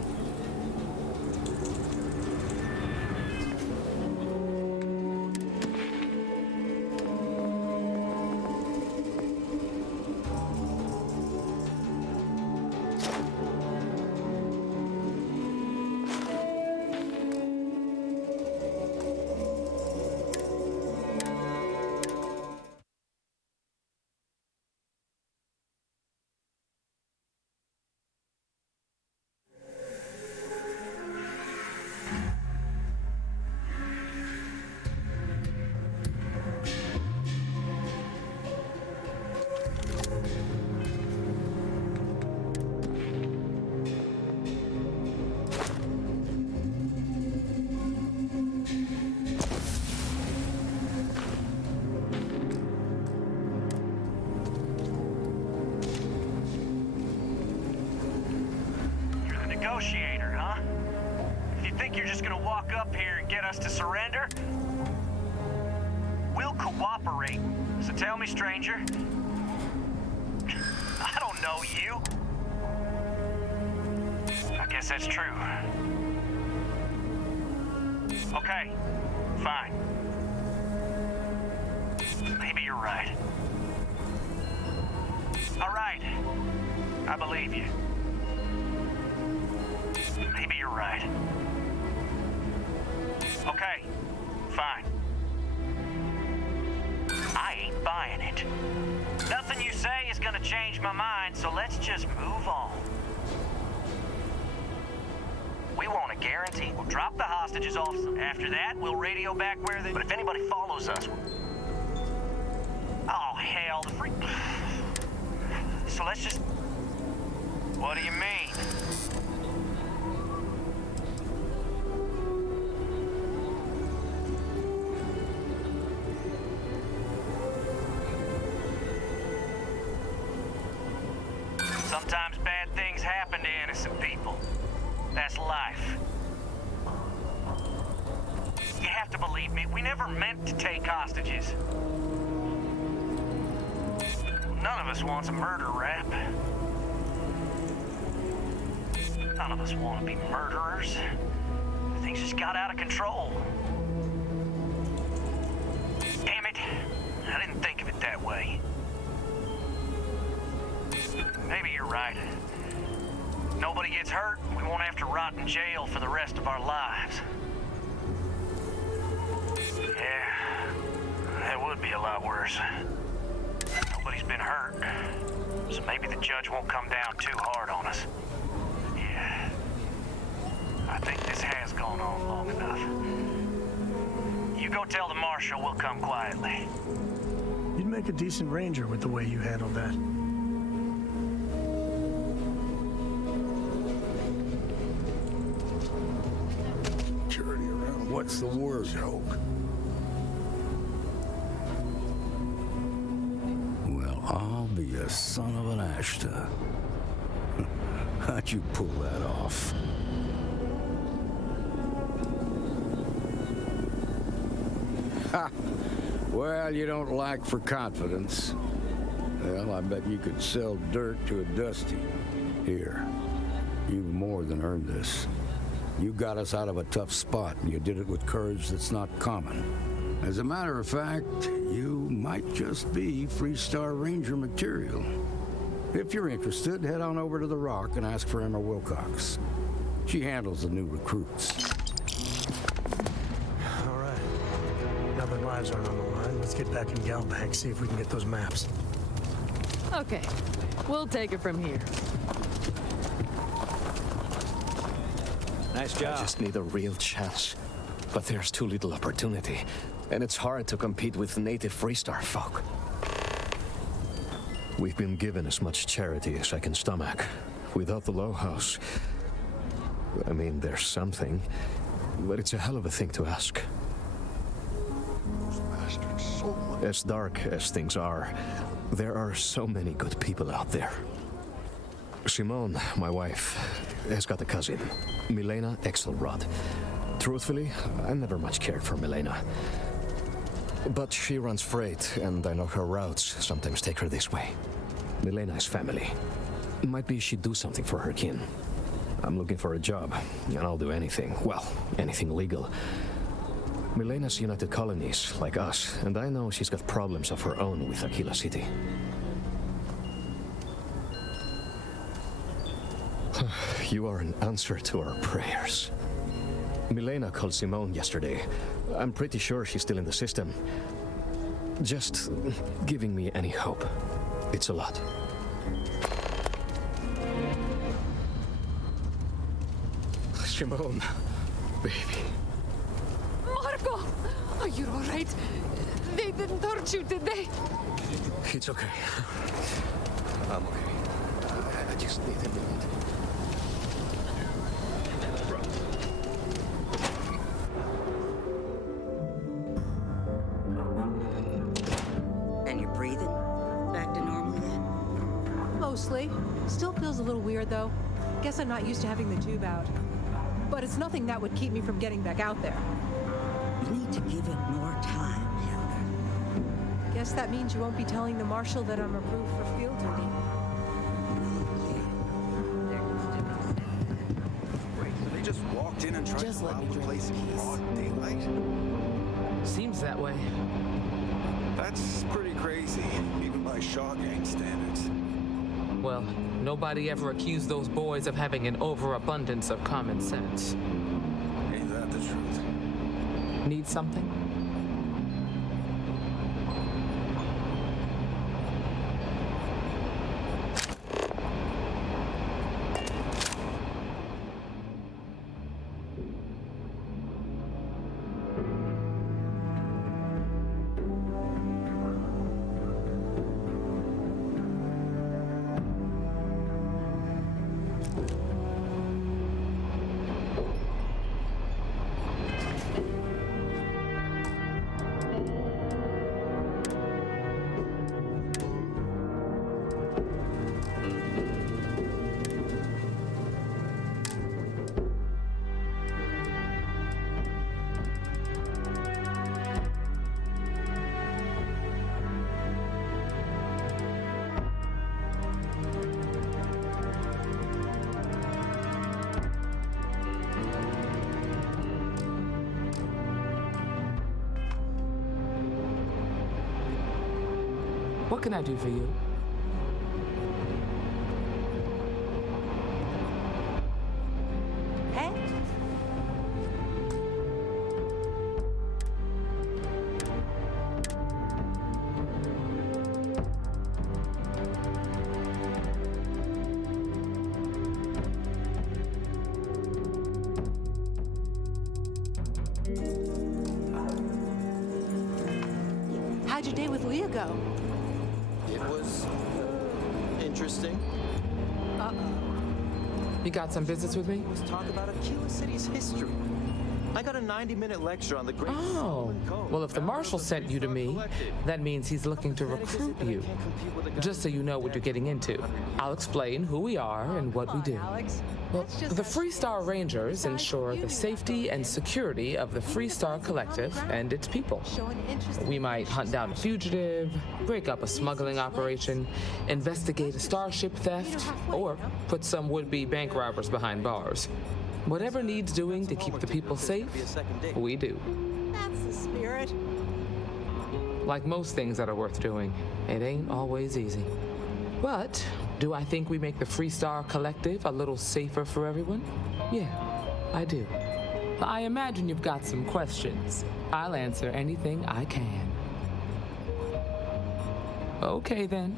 Negotiator, huh? If you think you're just gonna walk up here and get us to surrender, we'll cooperate. So tell me, stranger. I don't know you. I guess that's true. Okay, fine. Maybe you're right. All right, I believe you. Maybe you're right. Okay, fine. I ain't buying it. Nothing you say is gonna change my mind, so let's just move on. We want a guarantee. We'll drop the hostages off. After that, we'll radio back where they... But if anybody follows us... Oh, hell, the freak... So let's just... What do you mean? Sometimes bad things happen to innocent people. That's life. You have to believe me, we never meant to take hostages. None of us wants a murder rap. None of us want to be murderers. Things just got out of control. Damn it, I didn't think of it that way. Maybe you're right. Nobody gets hurt, we won't have to rot in jail for the rest of our lives. Yeah, that would be a lot worse. Nobody's been hurt, so maybe the judge won't come down too hard on us. Yeah, I think this has gone on long enough. You go tell the Marshal we'll come quietly. You'd make a decent ranger with the way you handled that. What's the word, Hoke? Well, I'll be a son of an Ashta. How'd you pull that off? Ha! Well, you don't lack for confidence. Well, I bet you could sell dirt to a Dusty. Here, you've more than earned this. You got us out of a tough spot, and you did it with courage that's not common. As a matter of fact, you might just be Freestar Ranger material. If you're interested, head on over to the Rock and ask for Emma Wilcox. She handles the new recruits. All right. Now that lives aren't on the line, let's get back in Galbank, see if we can get those maps. Okay, we'll take it from here. Nice job. I just need a real chance. But there's too little opportunity. And it's hard to compete with native Freestar folk. We've been given as much charity as I can stomach. Without the Low House... I mean, there's something. But it's a hell of a thing to ask. As dark as things are, there are so many good people out there. Simone, my wife, has got a cousin, Milena Exelrod. Truthfully, I never much cared for Milena. But she runs freight, and I know her routes sometimes take her this way. Milena is family. Might be she'd do something for her kin. I'm looking for a job, and I'll do anything. Well, anything legal. Milena's United Colonies, like us, and I know she's got problems of her own with Aquila City. You are an answer to our prayers. Milena called Simone yesterday. I'm pretty sure she's still in the system. Just giving me any hope. It's a lot. Simone, baby. Marco! Are you all right? They didn't hurt you, did they? It's okay. I'm okay. I just need a minute. And you're breathing? Back to normal yet? Mostly. Still feels a little weird, though. Guess I'm not used to having the tube out. But it's nothing that would keep me from getting back out there. You need to give it more time, Hilda. Guess that means you won't be telling the Marshal that I'm approved for field duty. Wait, so they just walked in and tried to rob the place in broad daylight? Seems that way. That's pretty crazy, even by Shaw Gang standards. Well, nobody ever accused those boys of having an overabundance of common sense. Ain't that the truth? Need something? What can I do for you? Hey? How'd your day with Leah go? It was interesting. You got some business with me? Let's talk about Aquila City's history. I got a 90-minute lecture on the great. Oh, well, if the Marshal sent you to me, that means he's looking to recruit you. Just so you know what you're getting into. I'll explain who we are and what we do. Well, the Freestar Rangers ensure the safety and security of the Freestar Collective and its people. We might hunt down a fugitive, break up a smuggling operation, investigate a starship theft, or put some would-be bank robbers behind bars. Whatever needs doing to keep the people safe, we do. That's the spirit. Like most things that are worth doing, it ain't always easy. But do I think we make the Freestar Collective a little safer for everyone? Yeah, I do. I imagine you've got some questions. I'll answer anything I can. Okay then.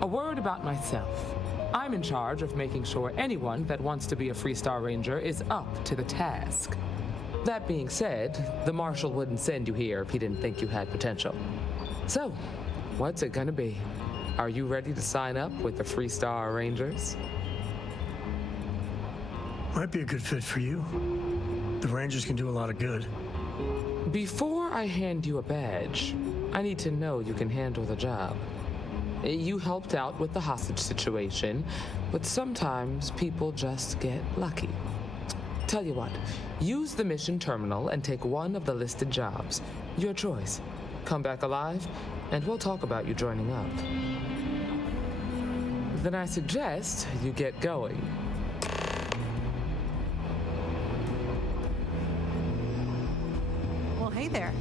A word about myself. I'm in charge of making sure anyone that wants to be a Freestar Ranger is up to the task. That being said, the Marshal wouldn't send you here if he didn't think you had potential. So, what's it gonna be? Are you ready to sign up with the Freestar Rangers? Might be a good fit for you. The Rangers can do a lot of good. Before I hand you a badge, I need to know you can handle the job. You helped out with the hostage situation, but sometimes people just get lucky. Tell you what, use the mission terminal and take one of the listed jobs. Your choice. Come back alive, and we'll talk about you joining up. Then I suggest you get going. Well, hey there.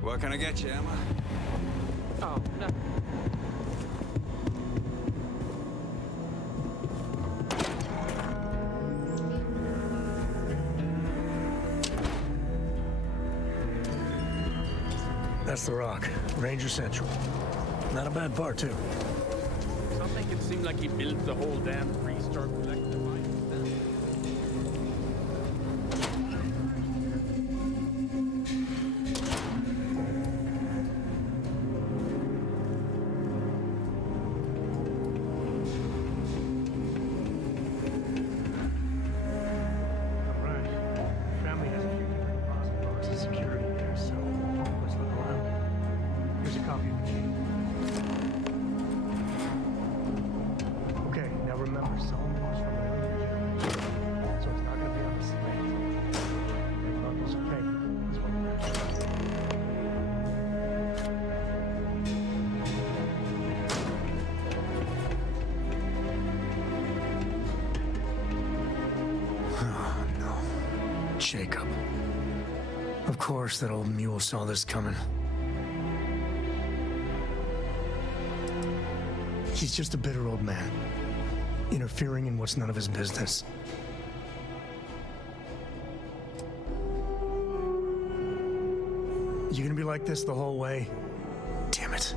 What can I get you, Emma? Oh, no. That's the Rock, Ranger Central. Not a bad part, too. Some make it seem like he built the whole damn three-star collective. Jacob. Of course that old mule saw this coming. He's just a bitter old man, interfering in what's none of his business. You gonna be like this the whole way? Damn it.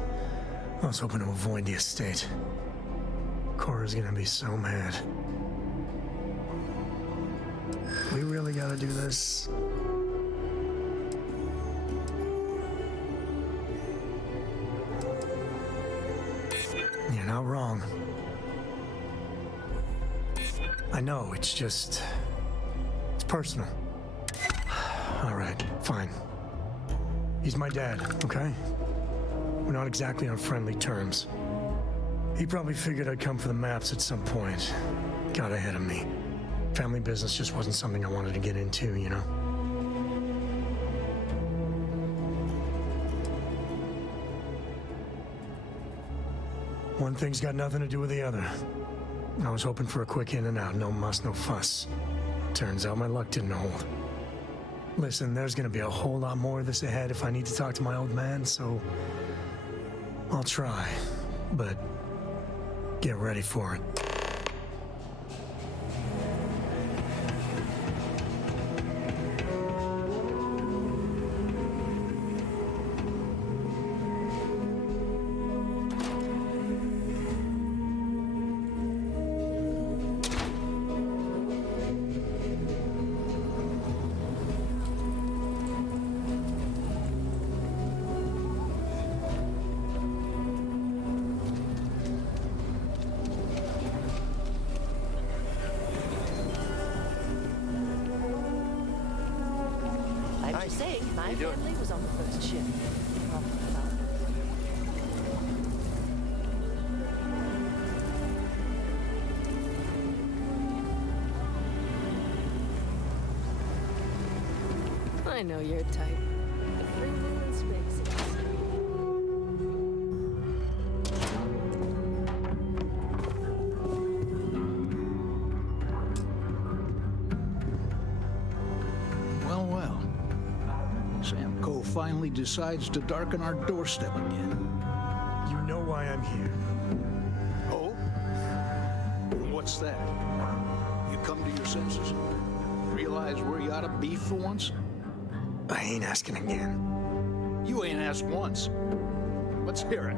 I was hoping to avoid the estate. Cora's gonna be so mad. We really gotta do this. You're not wrong. I know, it's just... it's personal. All right, fine. He's my dad, okay? We're not exactly on friendly terms. He probably figured I'd come for the maps at some point. Got ahead of me. Family business just wasn't something I wanted to get into, you know? One thing's got nothing to do with the other. I was hoping for a quick in and out, no muss, no fuss. Turns out my luck didn't hold. Listen, there's gonna be a whole lot more of this ahead if I need to talk to my old man, so I'll try, but get ready for it. My family was on the first ship. I know your type. Friendly in space. Finally decides to darken our doorstep again. You know why I'm here. Oh? What's that? You come to your senses? Realize where you ought to be for once? I ain't asking again. You ain't asked once. Let's hear it.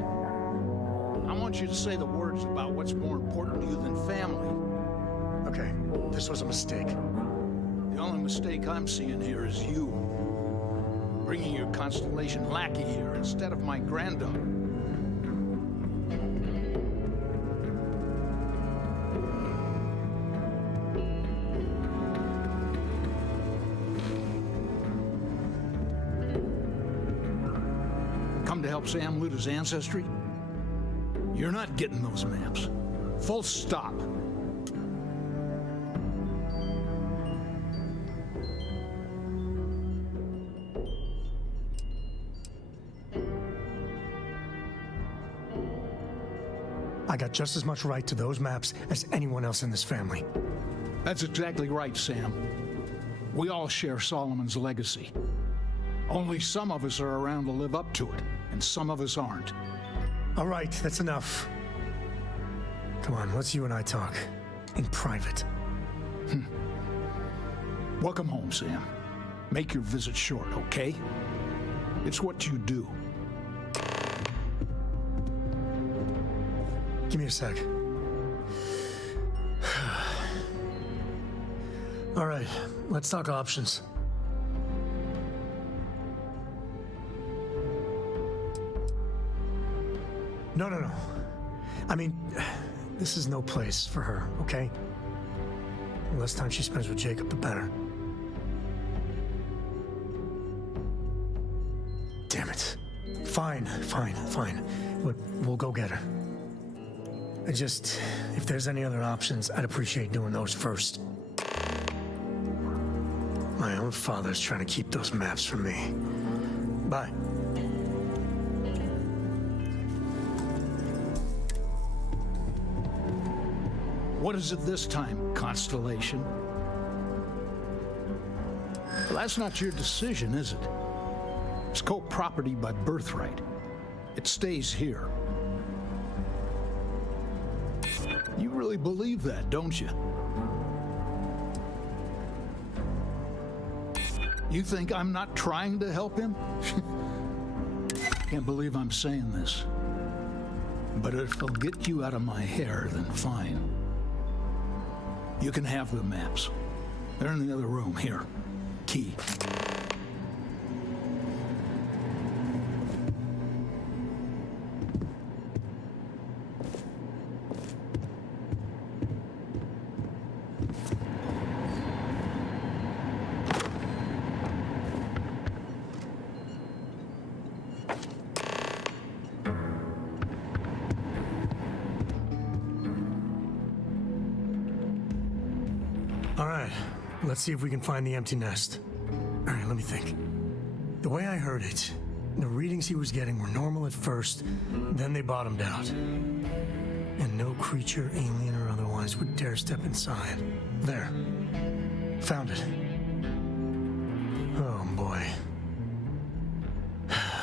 I want you to say the words about what's more important to you than family. Okay, this was a mistake. The only mistake I'm seeing here is you. Bringing your Constellation lackey here instead of my granddaughter. Come to help Sam loot his ancestry? You're not getting those maps. Full stop. I got just as much right to those maps as anyone else in this family. That's exactly right, Sam. We all share Solomon's legacy. Only some of us are around to live up to it, and some of us aren't. All right, that's enough. Come on, let's you and I talk. In private. Welcome home, Sam. Make your visit short, okay? It's what you do. Give me a sec. All right, let's talk options. No. I mean, this is no place for her, okay? The less time she spends with Jacob, the better. Damn it. Fine. We'll go get her. If there's any other options, I'd appreciate doing those first. My own father's trying to keep those maps from me. Bye. What is it this time, Constellation? Well, that's not your decision, is it? It's co-property by birthright. It stays here. You really believe that, don't you? You think I'm not trying to help him? Can't believe I'm saying this. But if it'll get you out of my hair, then fine. You can have the maps. They're in the other room. Here. Key. Let's see if we can find the empty nest. All right, let me think. The way I heard it, the readings he was getting were normal at first, then they bottomed out. And no creature, alien or otherwise, would dare step inside. There. Found it. Oh, boy.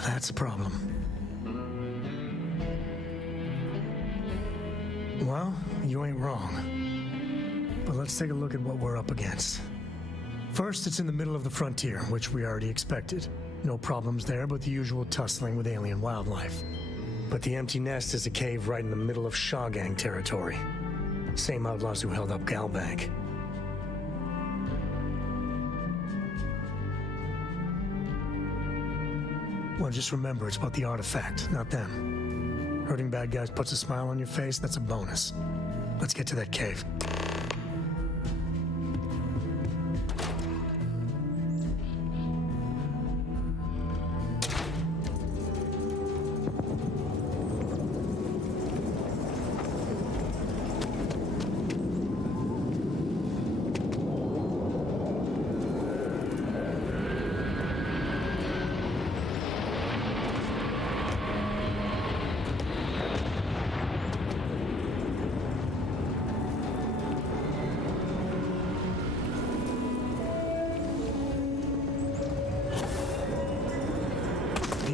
That's a problem. Well, you ain't wrong. But let's take a look at what we're up against. First, it's in the middle of the frontier, which we already expected. No problems there, but the usual tussling with alien wildlife. But the empty nest is a cave right in the middle of Shawgang territory. Same outlaws who held up Galbank. Well, just remember, it's about the artifact, not them. Hurting bad guys puts a smile on your face, that's a bonus. Let's get to that cave.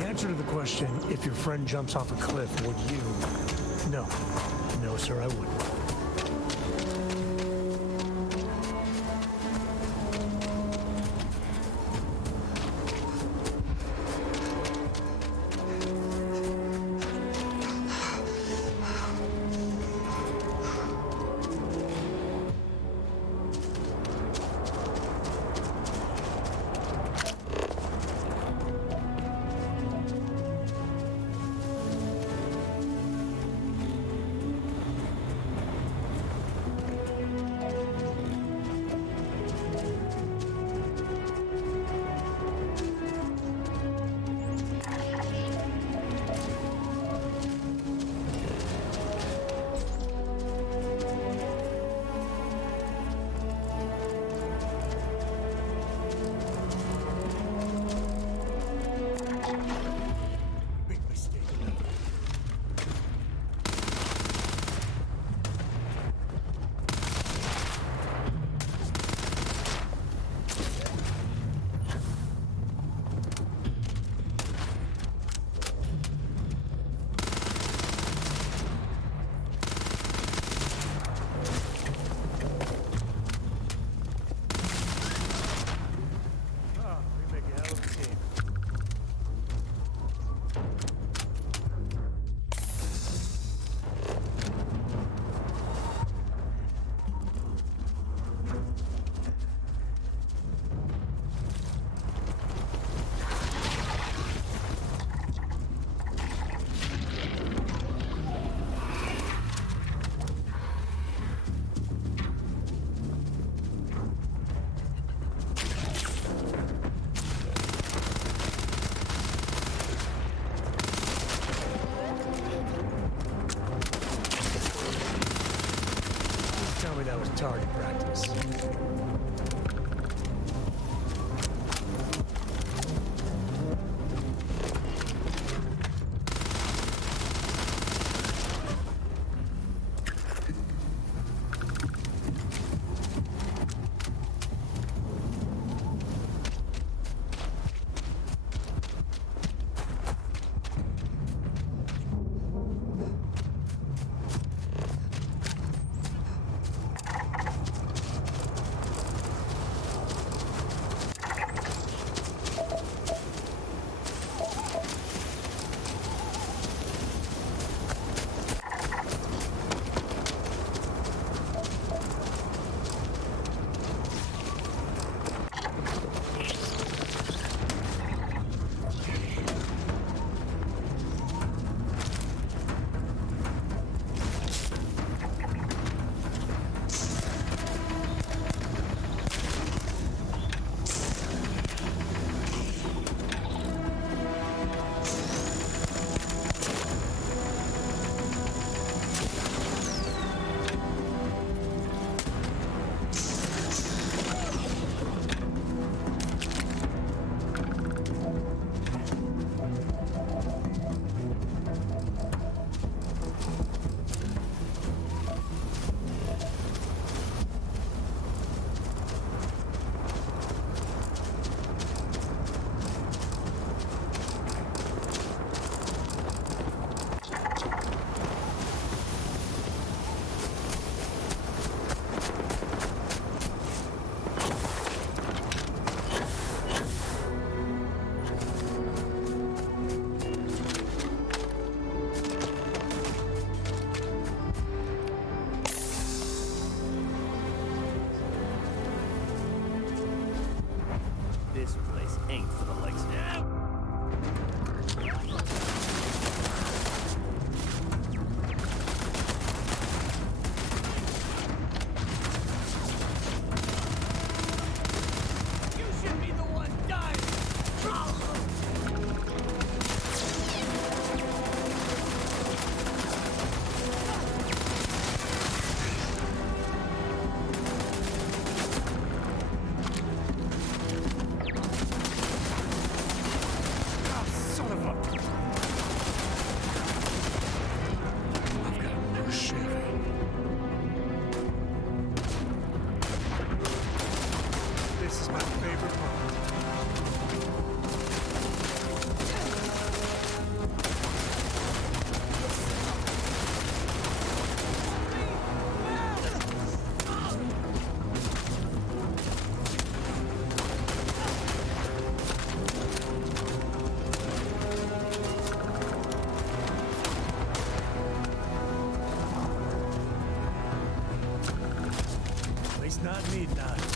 Answer to the question, if your friend jumps off a cliff, would you? No. No, sir, I wouldn't. target practice. This place ain't for the likes of you. Not midnight.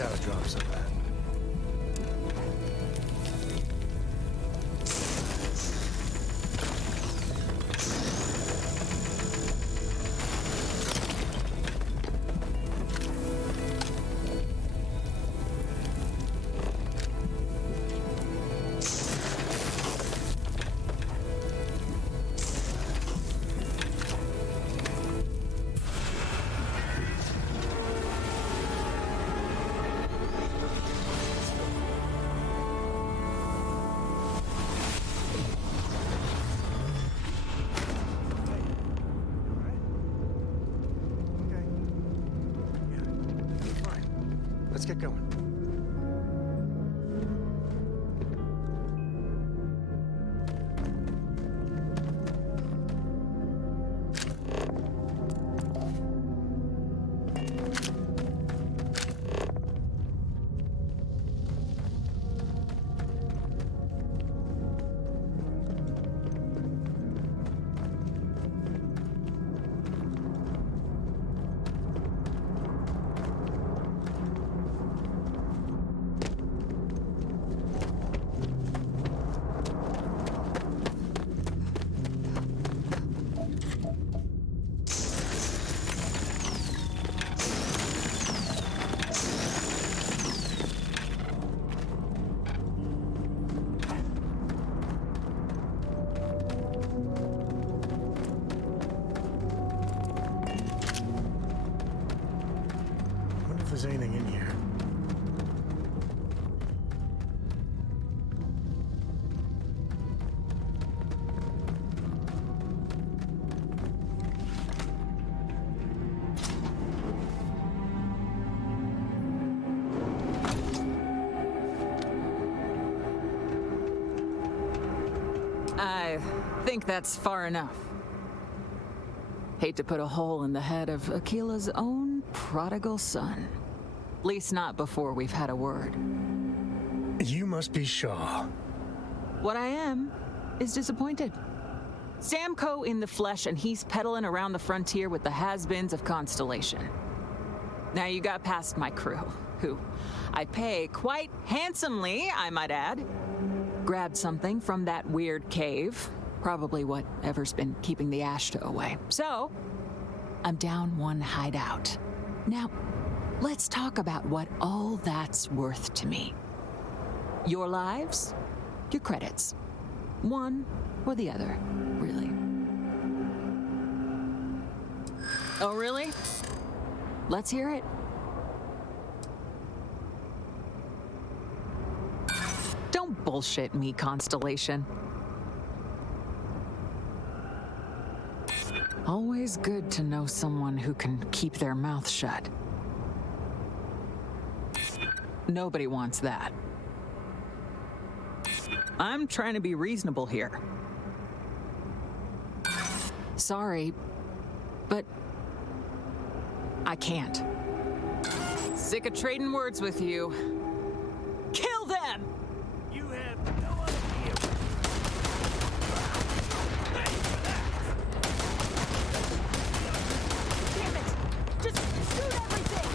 gotta drop some of that. Let's get going. If there's anything in here. I think that's far enough. Hate to put a hole in the head of Akila's own prodigal son. At least not before we've had a word. You must be Shaw. What I am is disappointed. Samco in the flesh, and he's peddling around the frontier with the has-beens of Constellation. Now you got past my crew, who I pay quite handsomely, I might add. Grabbed something from that weird cave. Probably whatever's been keeping the Ashta away. So, I'm down one hideout. Now, let's talk about what all that's worth to me. Your lives, your credits. One or the other, really. Oh, really? Let's hear it. Don't bullshit me, Constellation. Always good to know someone who can keep their mouth shut. Nobody wants that. I'm trying to be reasonable here. Sorry, but I can't. Sick of trading words with you. Kill them! You have no idea. Damn it! Just shoot everything!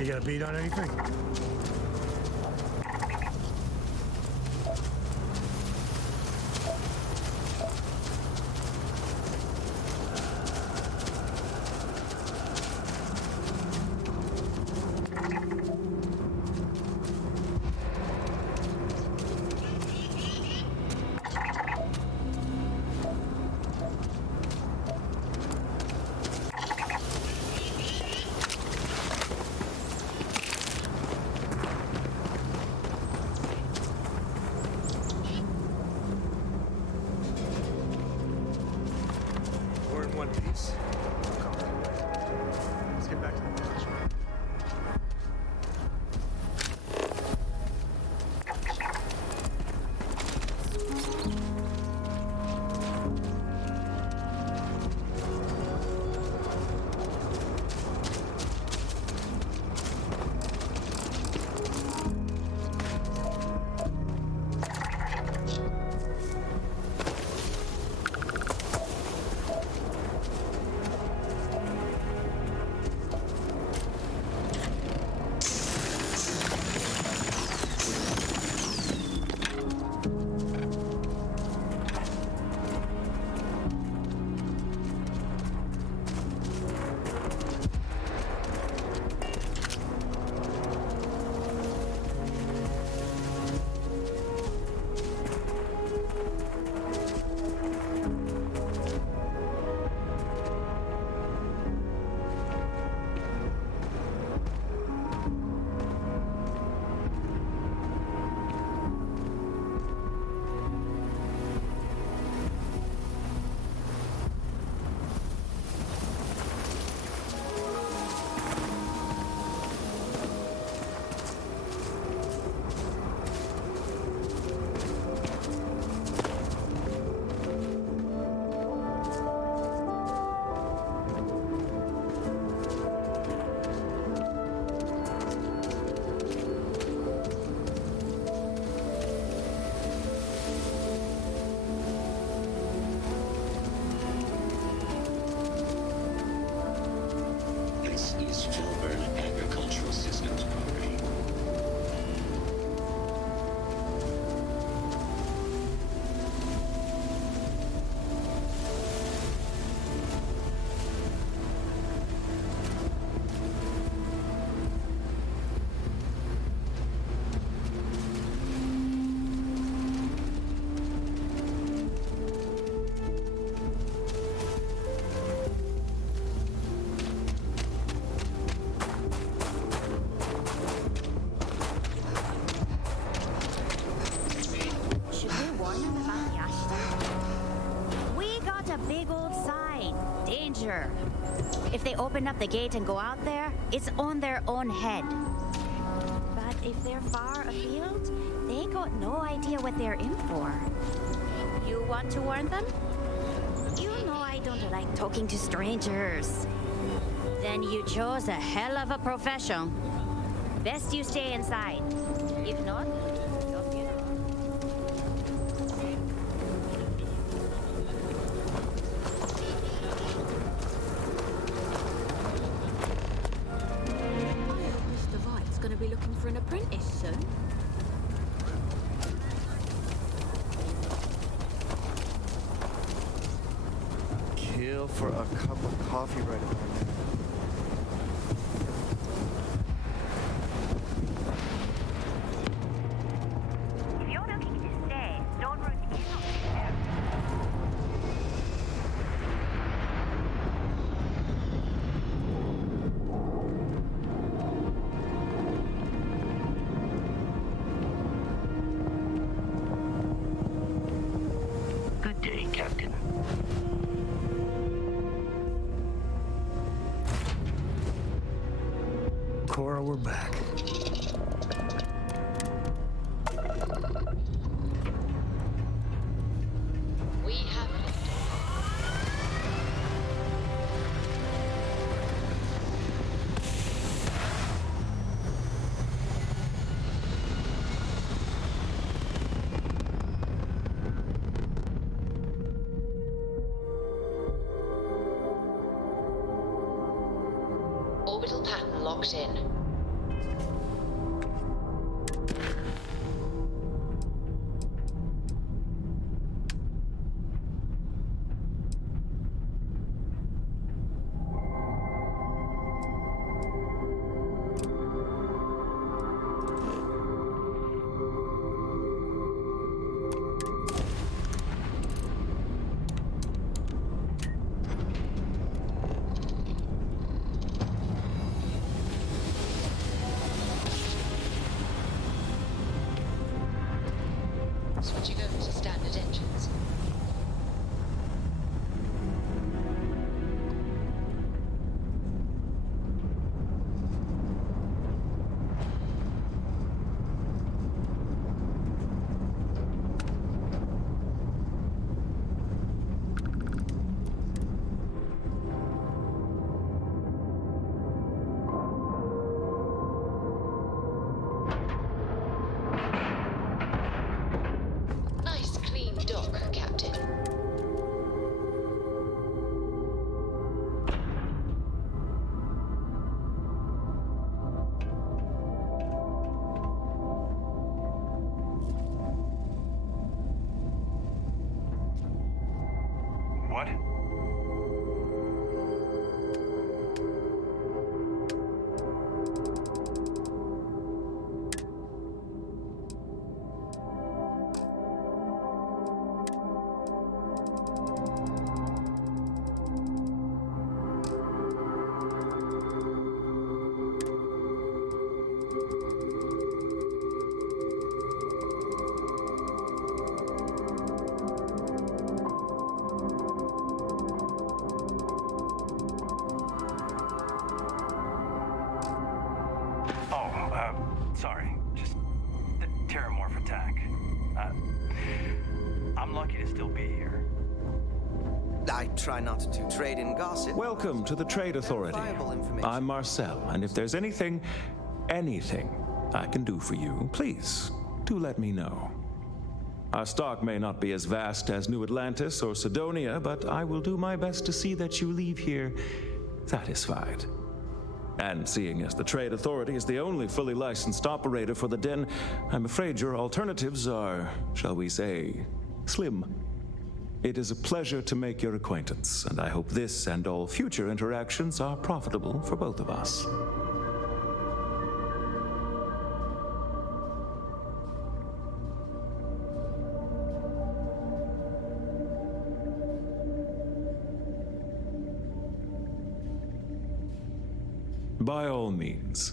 You got a beat on anything? We're in one piece. Let's get back to the village. This is Filburn Agricultural Systems property. Should we warn them about the Ashton? We got a big old sign. Danger. If they open up the gate and go out there, it's on their own head. But if they're far afield, they got no idea what they're in for. You want to warn them? You know I don't like talking to strangers. Then you chose a hell of a profession. Best you stay inside. If not, don't get it. Mr. White's going to be looking for an apprentice soon. Kill for a cup of coffee right about now. If you're looking to stay, Stone Route is not Good day, Captain. Cora, we're back. We have Orbital pattern locked in. Sorry, just the Terramorph attack. I'm lucky to still be here. I try not to trade in gossip. Welcome to the Trade Authority. I'm Marcel, and if there's anything I can do for you, please do let me know. Our stock may not be as vast as New Atlantis or Sidonia, but I will do my best to see that you leave here satisfied. And seeing as the Trade Authority is the only fully licensed operator for the Den, I'm afraid your alternatives are, shall we say, slim. It is a pleasure to make your acquaintance, and I hope this and all future interactions are profitable for both of us. By all means.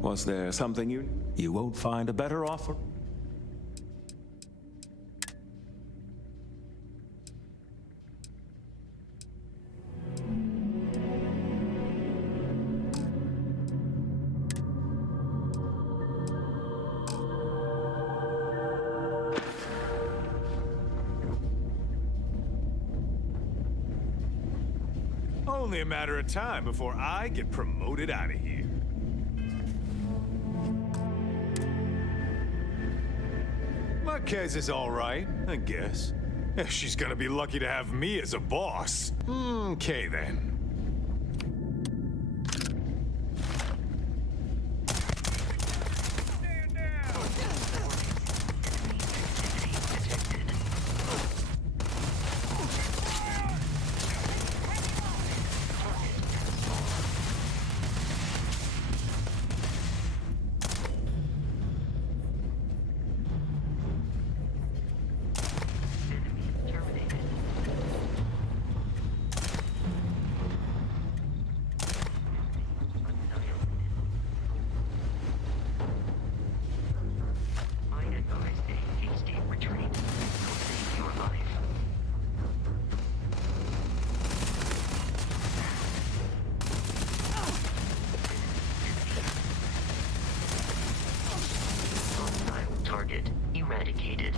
Was there something you won't find a better offer? Only a matter of time before I get promoted out of here. Marquez is all right, I guess. She's gonna be lucky to have me as a boss. Okay, then. Target eradicated.